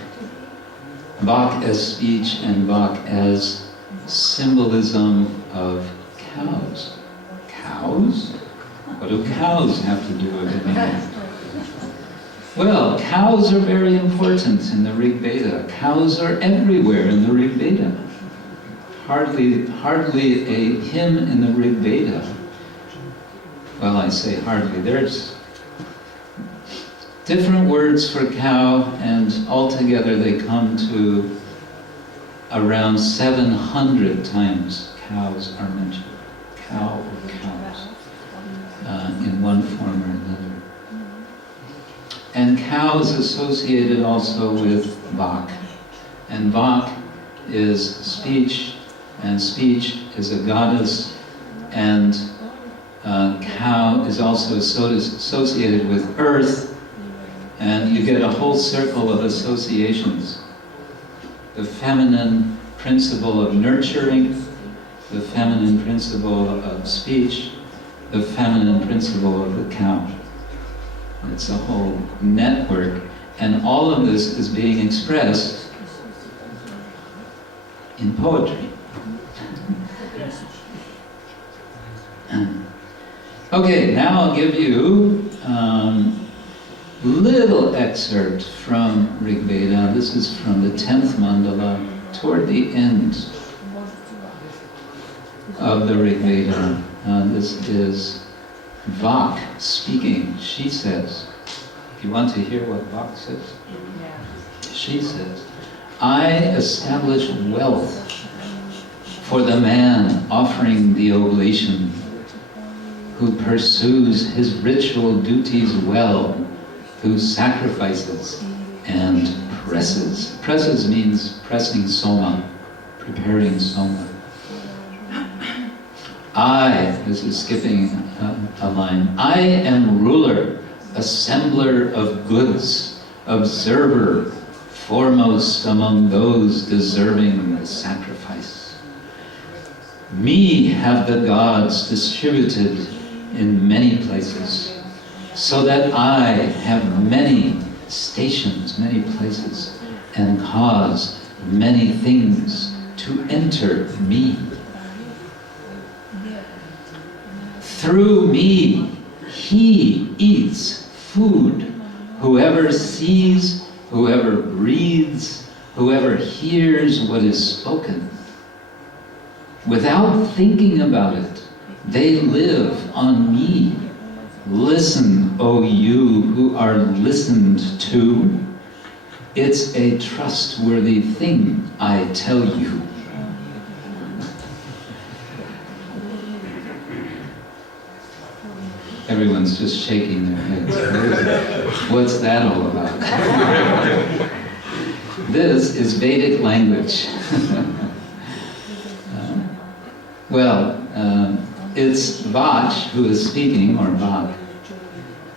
Vak as speech, and Vak as symbolism of cows. Cows? What do cows have to do with it? Well, cows are very important in the Rig Veda. Cows are everywhere in the Rig Veda. Hardly a hymn in the Rig Veda. Well, I say hardly. There's different words for cow, and altogether they come to around 700 times cows are mentioned. Cow or cows, in one form or another. And cow is associated also with Vak. And Vak is speech, and speech is a goddess, and cow is also associated with earth, and you get a whole circle of associations. The feminine principle of nurturing, the feminine principle of speech, the feminine principle of the cow. It's a whole network, and all of this is being expressed in poetry. Okay, now I'll give you little excerpt from Rig Veda. This is from the 10th mandala, toward the end of the Rig Veda. This is Vak speaking. She says, if you want to hear what Vak says, she says, I establish wealth for the man offering the oblation, who pursues his ritual duties well, who sacrifices and presses. Presses means pressing soma, preparing soma. This is skipping a line, I am ruler, assembler of goods, observer, foremost among those deserving the sacrifice. Me have the gods distributed in many places, so that I have many stations, many places, and cause many things to enter me. Through me, he eats food. Whoever sees, whoever breathes, whoever hears what is spoken, without thinking about it, they live on me. Listen, O you who are listened to. It's a trustworthy thing, I tell you. Everyone's just shaking their heads. What's that all about? This is Vedic language. It's Vach who is speaking, or Vak.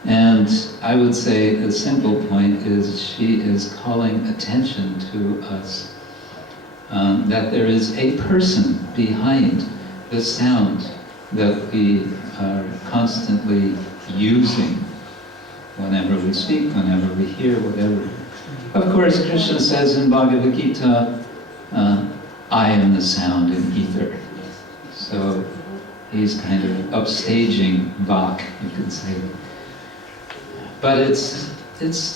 And I would say the simple point is she is calling attention to us that there is a person behind the sound that we are constantly using whenever we speak, whenever we hear, whatever. Of course, Krishna says in Bhagavad Gita, I am the sound in ether. So he's kind of upstaging Vak, you could say. But it's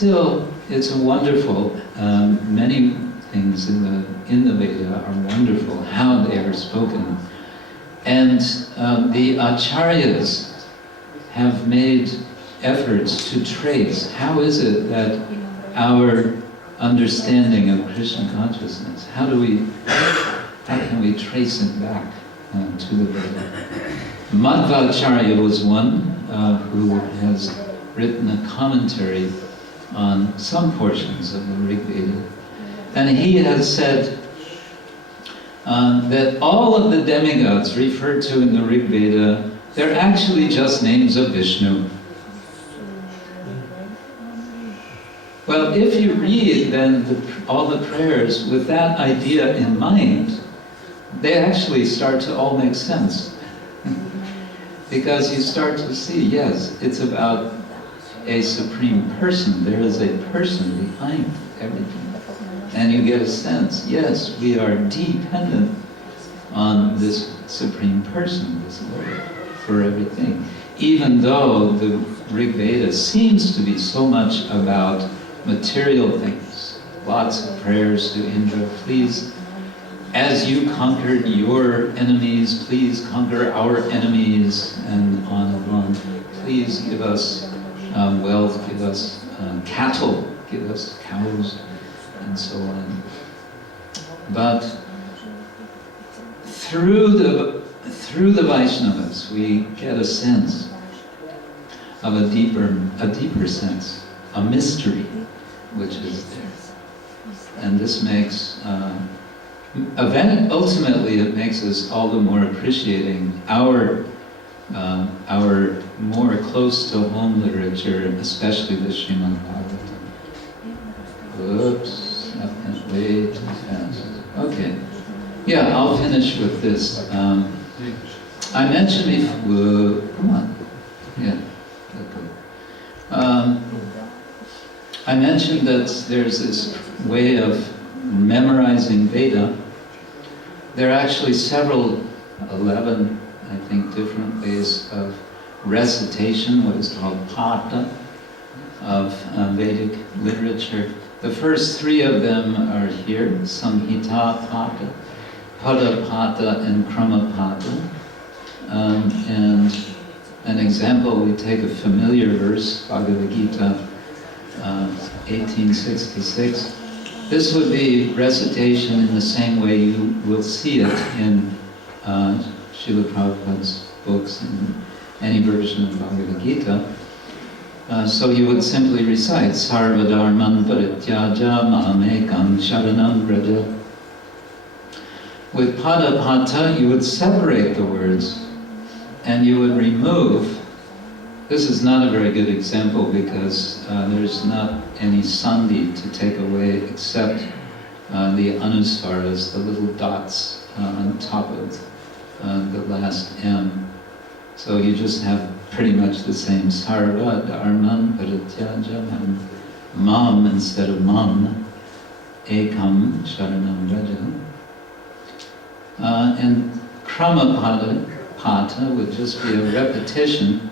a wonderful, many things in the Veda are wonderful, how they are spoken. And the acharyas have made efforts to trace, how is it that our understanding of Krishna consciousness, how can we trace it back to the Veda? Madhvacharya was one who has written a commentary on some portions of the Rig Veda. And he has said that all of the demigods referred to in the Rig Veda, they're actually just names of Vishnu. Well, if you read then all the prayers with that idea in mind, they actually start to all make sense. Because you start to see, yes, it's about a supreme person. There is a person behind everything. And you get a sense, yes, we are dependent on this supreme person, this Lord, for everything. even though the Rig Veda seems to be so much about material things, lots of prayers to Indra, please, as you conquered your enemies, please conquer our enemies, and on. Please give us wealth, give us cattle, give us cows, and so on. But through the Vaishnavas, we get a sense of a deeper sense, a mystery which is there. And this makes, ultimately it makes us all the more appreciating our more close to home literature, especially the Srimad Bhagavatam. Oops, that went way too fast. Okay. Yeah, I'll finish with this. I mentioned before, come on. Yeah, okay. I mentioned that there's this way of memorizing Veda. There are actually 11, I think, different ways of recitation, what is called pata, of Vedic literature. The first 3 of them are here, Samhita Pata, Pada Pata, and Krama Pata. And an example, we take a familiar verse, Bhagavad Gita 1866. This would be recitation in the same way you will see it in Srila Prabhupada's books, in any version of Bhagavad Gita. So you would simply recite, Sarva Dharman Parityaja Ma'amekam Sharanam Vraja. With Pada Pata, you would separate the words, and you would remove. This is not a very good example because there's not any sandhi to take away except the anusvaras, the little dots on top of the last M. So you just have pretty much the same sarva, dharman, parityaja, and mam instead of mam, ekam, sharanam vraja. And krama pata would just be a repetition.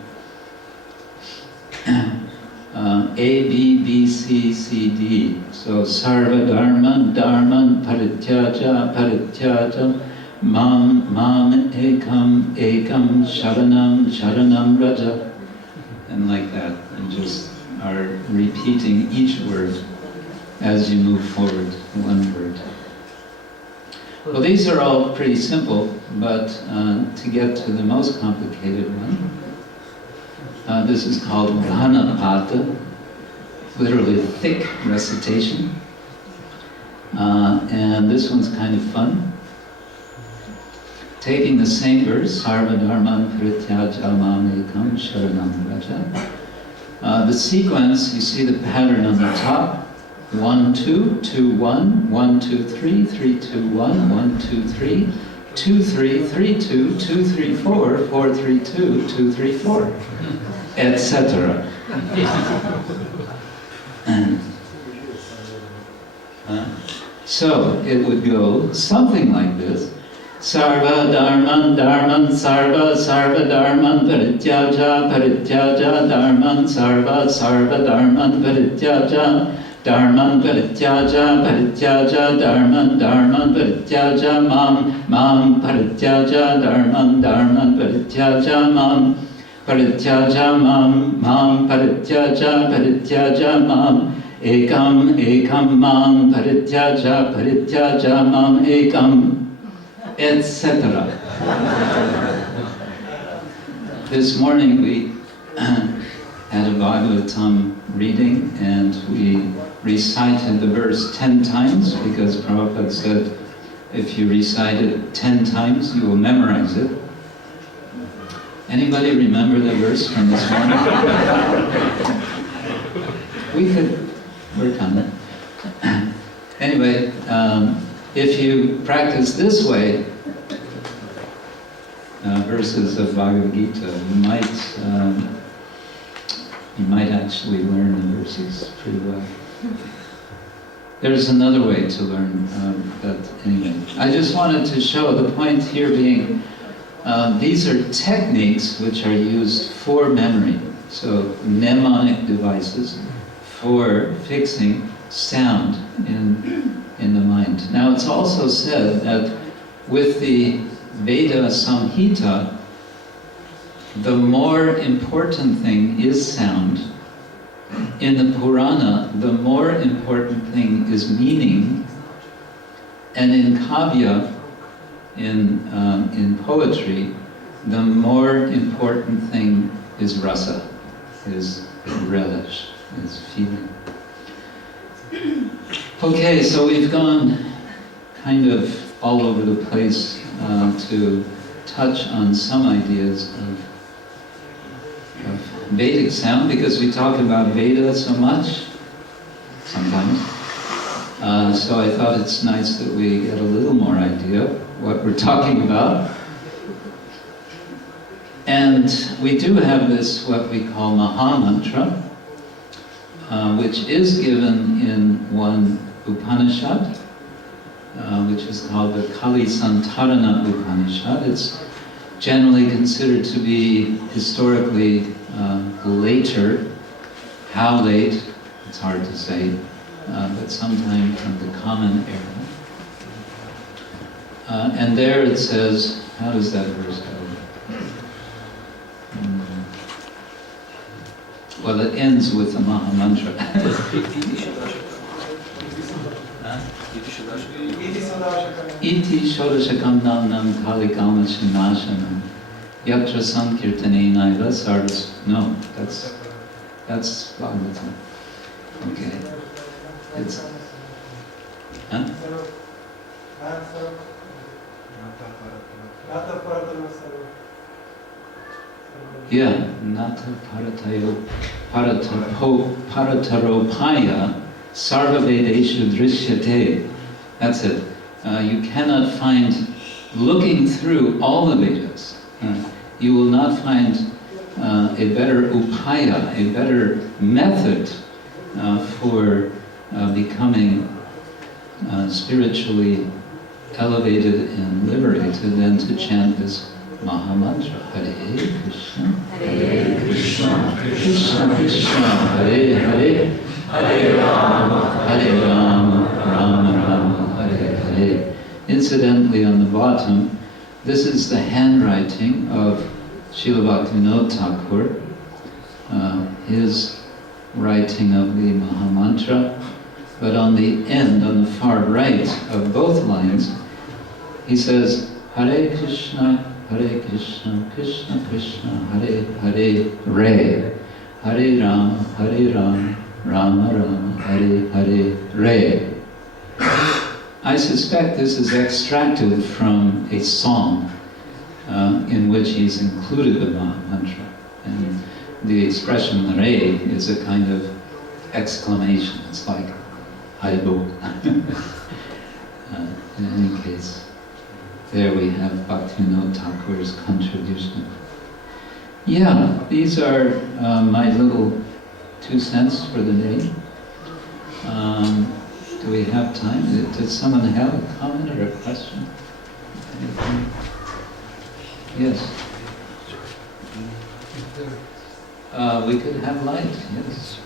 A, B, B, C, C, D. So sarva dharman, dharman, parityaja, parityaja, mam, ekam, ekam, sharanam raja. And like that, you just are repeating each word as you move forward, one word. Well, these are all pretty simple, but to get to the most complicated one, this is called Ghanapata, literally thick recitation. And this one's kind of fun. Taking the same verse, Sarva Dharman Parityaja Mamekam Sharanam Vraja. The sequence, you see the pattern on the top. 1, 2, 2, 1, 1, 2, 3, 3, 2, 1, 1, 2, 3, 2, 3, 3, 2, 2, 3, 4, 4, 3, 2, 2, 3, 4, etc. So it would go something like this. Sarva Dharman Dharman Sarva Sarva Dharman Parityaja Parityaja Dharman Sarva Sarva Dharman Parityaja Dharman Parityaja Parityaja Dharman Dharman Parityaja Mam Parityaja Dharman Dharman Parityaja Mam Parityaja Mam Parityaja Parityaja Mam Ekam Ekam Mam Parityaja Parityaja Mam Ekam, etc. This morning we had a Bhagavatam reading and we recited the verse 10 times because Prabhupada said if you recite it 10 times you will memorize it. Anybody remember the verse from this morning? We could work on it. Anyway, if you practice this way, verses of Bhagavad Gita, you might actually learn the verses pretty well. There's another way to learn, but anyway. I just wanted to show the point here being These are techniques which are used for memory. So mnemonic devices for fixing sound in the mind. Now it's also said that with the Veda Samhita, the more important thing is sound. In the Purana, the more important thing is meaning. And in Kavya, in poetry, the more important thing is rasa, is relish, is feeling. Okay, so we've gone kind of all over the place to touch on some ideas of Vedic sound, because we talk about Veda so much, sometimes. So I thought it's nice that we get a little more idea of what we're talking about. And we do have this, what we call Maha Mantra, which is given in one Upanishad, which is called the Kali Santarana Upanishad. It's generally considered to be historically later. How late, it's hard to say, but sometime from the Common Era. And there it says, how does that verse go? Well, it ends with the Maha Mantra. Iti Shodashakam Nam Kali Kama Shinashanam Yatra Sankirtane Naiva Sardas. No, that's Bhagavatam. Okay. It's huh? Yeah, Nata Paratayo Parataropaya Sarva Vedeshu Drishyate. That's it. You cannot find, looking through all the Vedas, you will not find a better upaya, a better method for becoming spiritually elevated and liberated than to chant this Maha Mantra. Hare Krishna, Hare Krishna, Krishna Krishna, Hare Hare, Hare Rama, Rama Rama, Hare Hare. Incidentally, on the bottom, this is the handwriting of Srila Bhaktivinoda Thakur, his writing of the Maha Mantra. But on the end, on the far right of both lines, he says, Hare Krishna, Krishna Krishna, Hare Hare, Re. Hare Rama, Rama Rama, Hare Hare, Re. I suspect this is extracted from a song in which he's included the Maha Mantra. And the expression Re is a kind of exclamation. It's like, Haribo. In any case, there we have Bhaktivinoda Thakur's contribution. Yeah, these are my little 2 cents for the day. Do we have time? Does someone have a comment or a question? Anything? Yes. We could have light, yes.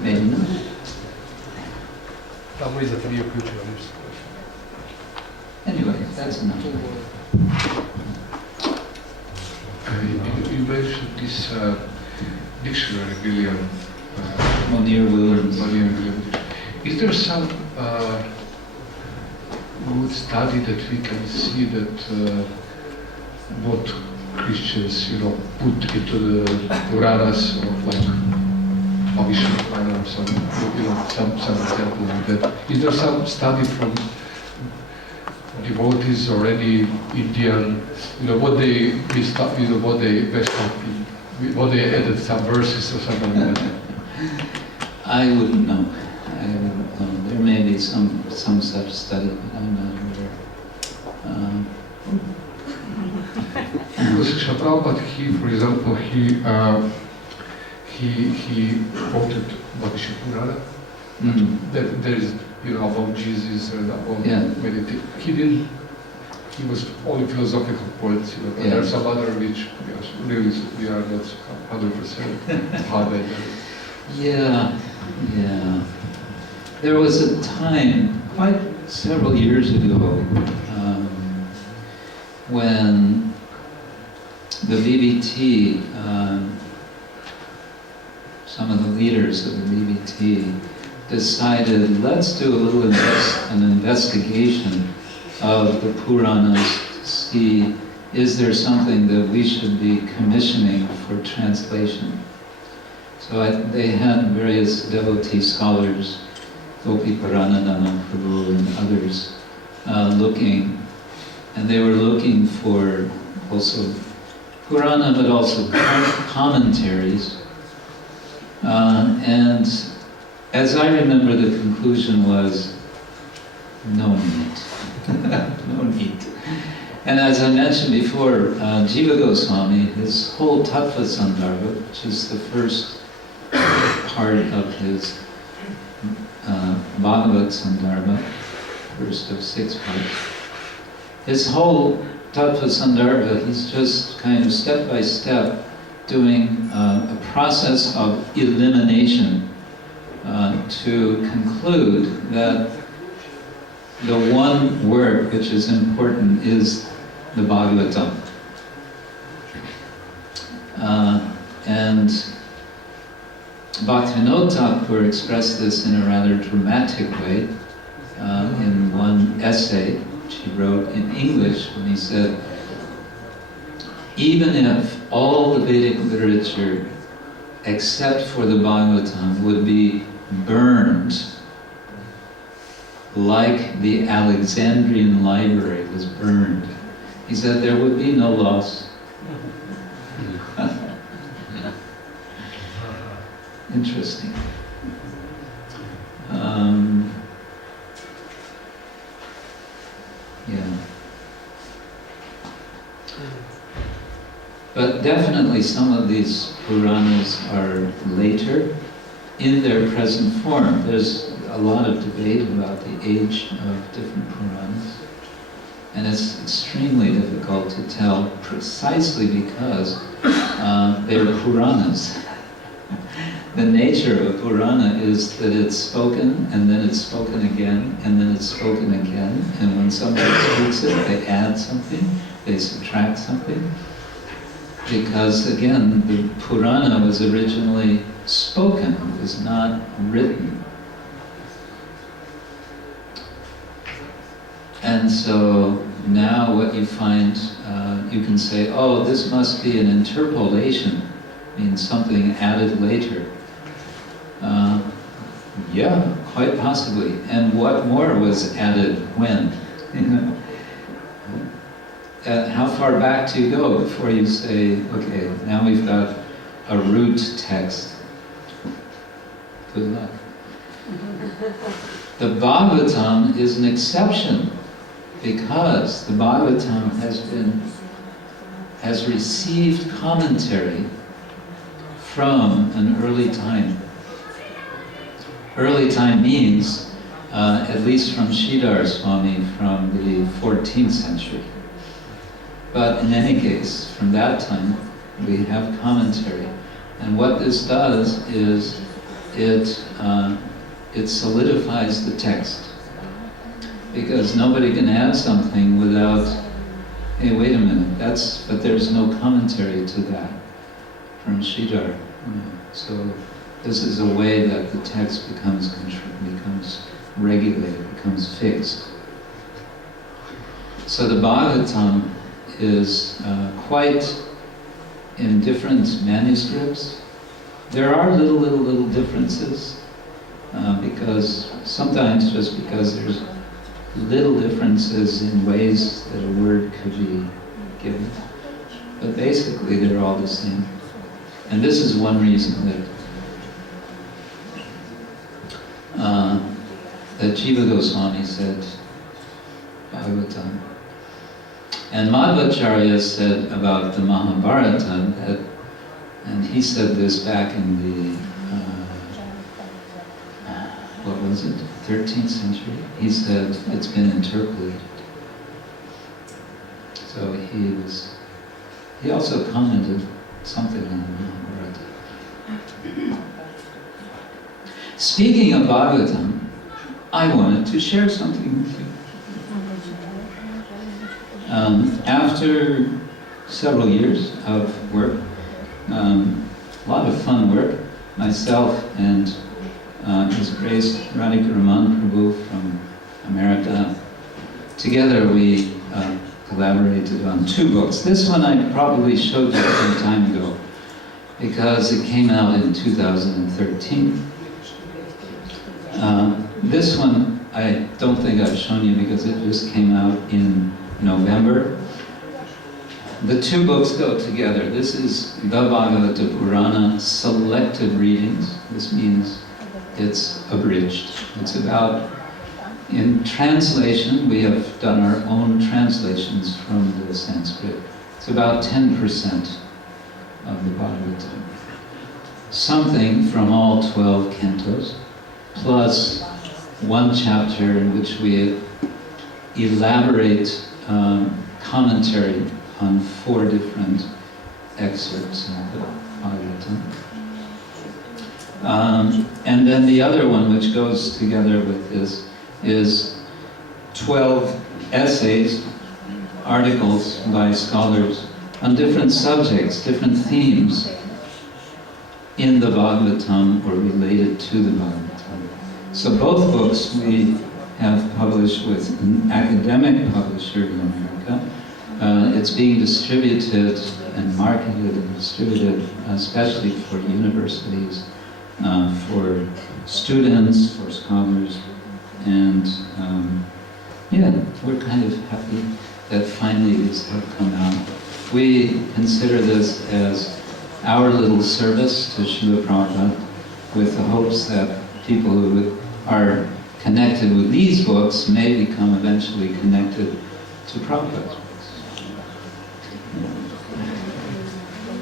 Maybe not. Anyway, that's enough. You mentioned this dictionary, William. Monier Williams. Is there some good study that we can see that what Christians, put into the Puranas, or like Abhishek or some example like that? Is there some study from devotees or any Indian, what they missed up, what they messed up, what they added some verses or something like that? I wouldn't know. There may be some such study, but I'm not aware. Because Prabhupada, for example, he quoted Bhagavad Purana. That there is, about Jesus and about meditation. He didn't. He was only philosophical poets, but there are some other which really we are not 100% how they do it. Yeah. There was a time, quite several years ago, when the VBT, some of the leaders of the VBT decided, let's do a little an investigation of the Puranas to see, is there something that we should be commissioning for translation? So they had various devotee scholars, Gopi Paranadana Prabhu and others, looking, and they were looking for also Purana, but also commentaries. And as I remember, the conclusion was, no need. No need. And as I mentioned before, Jiva Goswami, his whole Tattva Sandarbha, which is the first part of his Bhagavad Sandarbha, first of 6 parts, his whole Tattva Sandarbha, he's just kind of step by step doing a process of elimination to conclude that the one work which is important is the Bhagavatam. And Bhaktivinoda Thakur expressed this in a rather dramatic way in one essay which he wrote in English, when he said, even if all the Vedic literature except for the Bhagavatam would be burned like the Alexandrian library was burned, he said there would be no loss. Interesting. But definitely some of these Puranas are later in their present form. There's a lot of debate about the age of different Puranas. And it's extremely difficult to tell precisely because they're Puranas. The nature of a Purana is that it's spoken, and then it's spoken again, and then it's spoken again. And when somebody speaks it, they add something, they subtract something. Because again, the Purana was originally spoken, it was not written. And so now what you find, you can say, oh, this must be an interpolation, means something added later. Yeah, quite possibly. And what more was added when? How far back do you go before you say, okay, now we've got a root text? Good luck. The Bhagavatam is an exception because the Bhagavatam has received commentary from an early time. Early time means, at least from Sridhar Swami, from the 14th century. But in any case, from that time, we have commentary. And what this does is it solidifies the text. Because nobody can add something without, hey, wait a minute, but there's no commentary to that from Sridhar. So this is a way that the text becomes regulated, becomes fixed. So the Bhagavatam is quite in different manuscripts. There are little differences because sometimes just because there's little differences in ways that a word could be given. But basically they're all the same. And this is one reason that Jiva Goswami said Bhagavatam. And Madhvacharya said about the Mahabharata that And he said this back in the, what was it, 13th century? He said it's been interpolated. So he also commented something on the Mahabharata. Speaking of Bhagavatam, I wanted to share something with you. After several years of work, a lot of fun work, myself and His Grace Radhika Raman Prabhu from America, together we collaborated on 2 books. This one I probably showed you some time ago because it came out in 2013. This one I don't think I've shown you because it just came out in November. The 2 books go together. This is the Bhagavata Purana selected readings. This means it's abridged. It's about, in translation, we have done our own translations from the Sanskrit. It's about 10% of the Bhagavatam. Something from all 12 cantos, plus 1 chapter in which we elaborate commentary on 4 different excerpts of the Bhagavatam. And then the other one, which goes together with this, is 12 essays, articles by scholars on different subjects, different themes in the Bhagavatam or related to the Bhagavatam. So both books we have published with an academic publisher in America. It's being distributed and marketed and distributed especially for universities, for students, for scholars, and yeah, we're kind of happy that finally these have come out. We consider this as our little service to Srila Prabhupada, with the hopes that people who are connected with these books may become eventually connected to Prabhupada's books.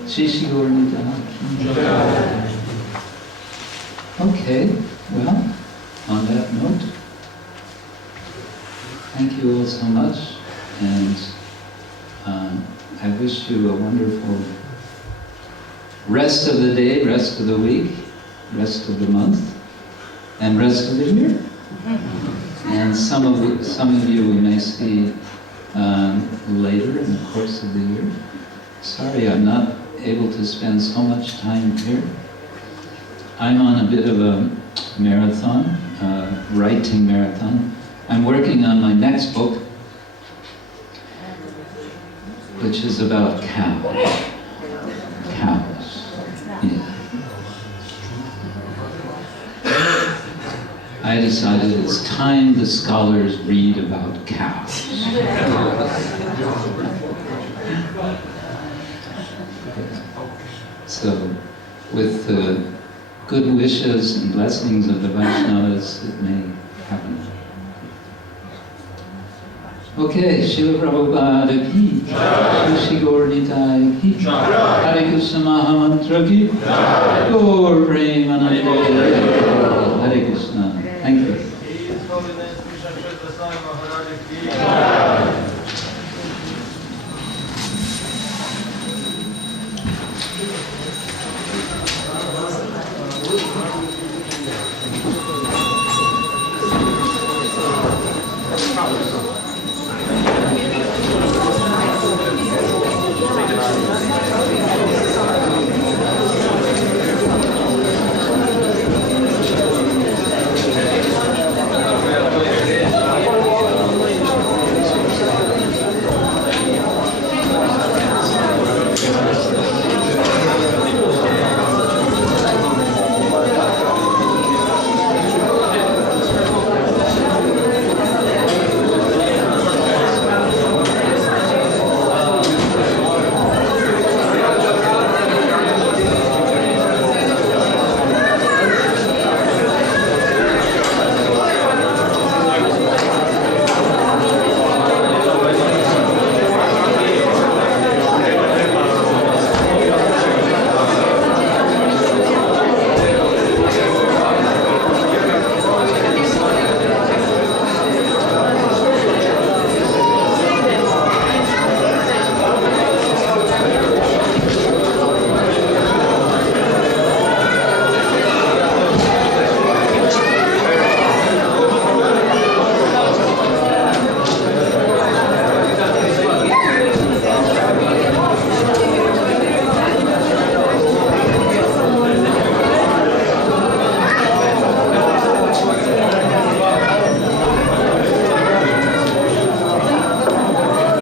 Shishi Gaura. Okay, well, on that note, thank you all so much, and I wish you a wonderful rest of the day, rest of the week, rest of the month, and rest of the year. And some of you we may see later in the course of the year. Sorry, I'm not able to spend so much time here. I'm on a bit of a marathon, writing marathon. I'm working on my next book, which is about cows. Cows. Yeah. I decided it's time the scholars read about cows. So, with the good wishes and blessings of the Vaishnavas, it may happen. Okay, Srila Prabhupada ki, Shri Gaur Nitai ki, Hare Krishna Mahamantra ki, Gaur Premanande, Hare Krishna. Thank you. His Holiness Krsna Ksetra Swami Maharaj ki.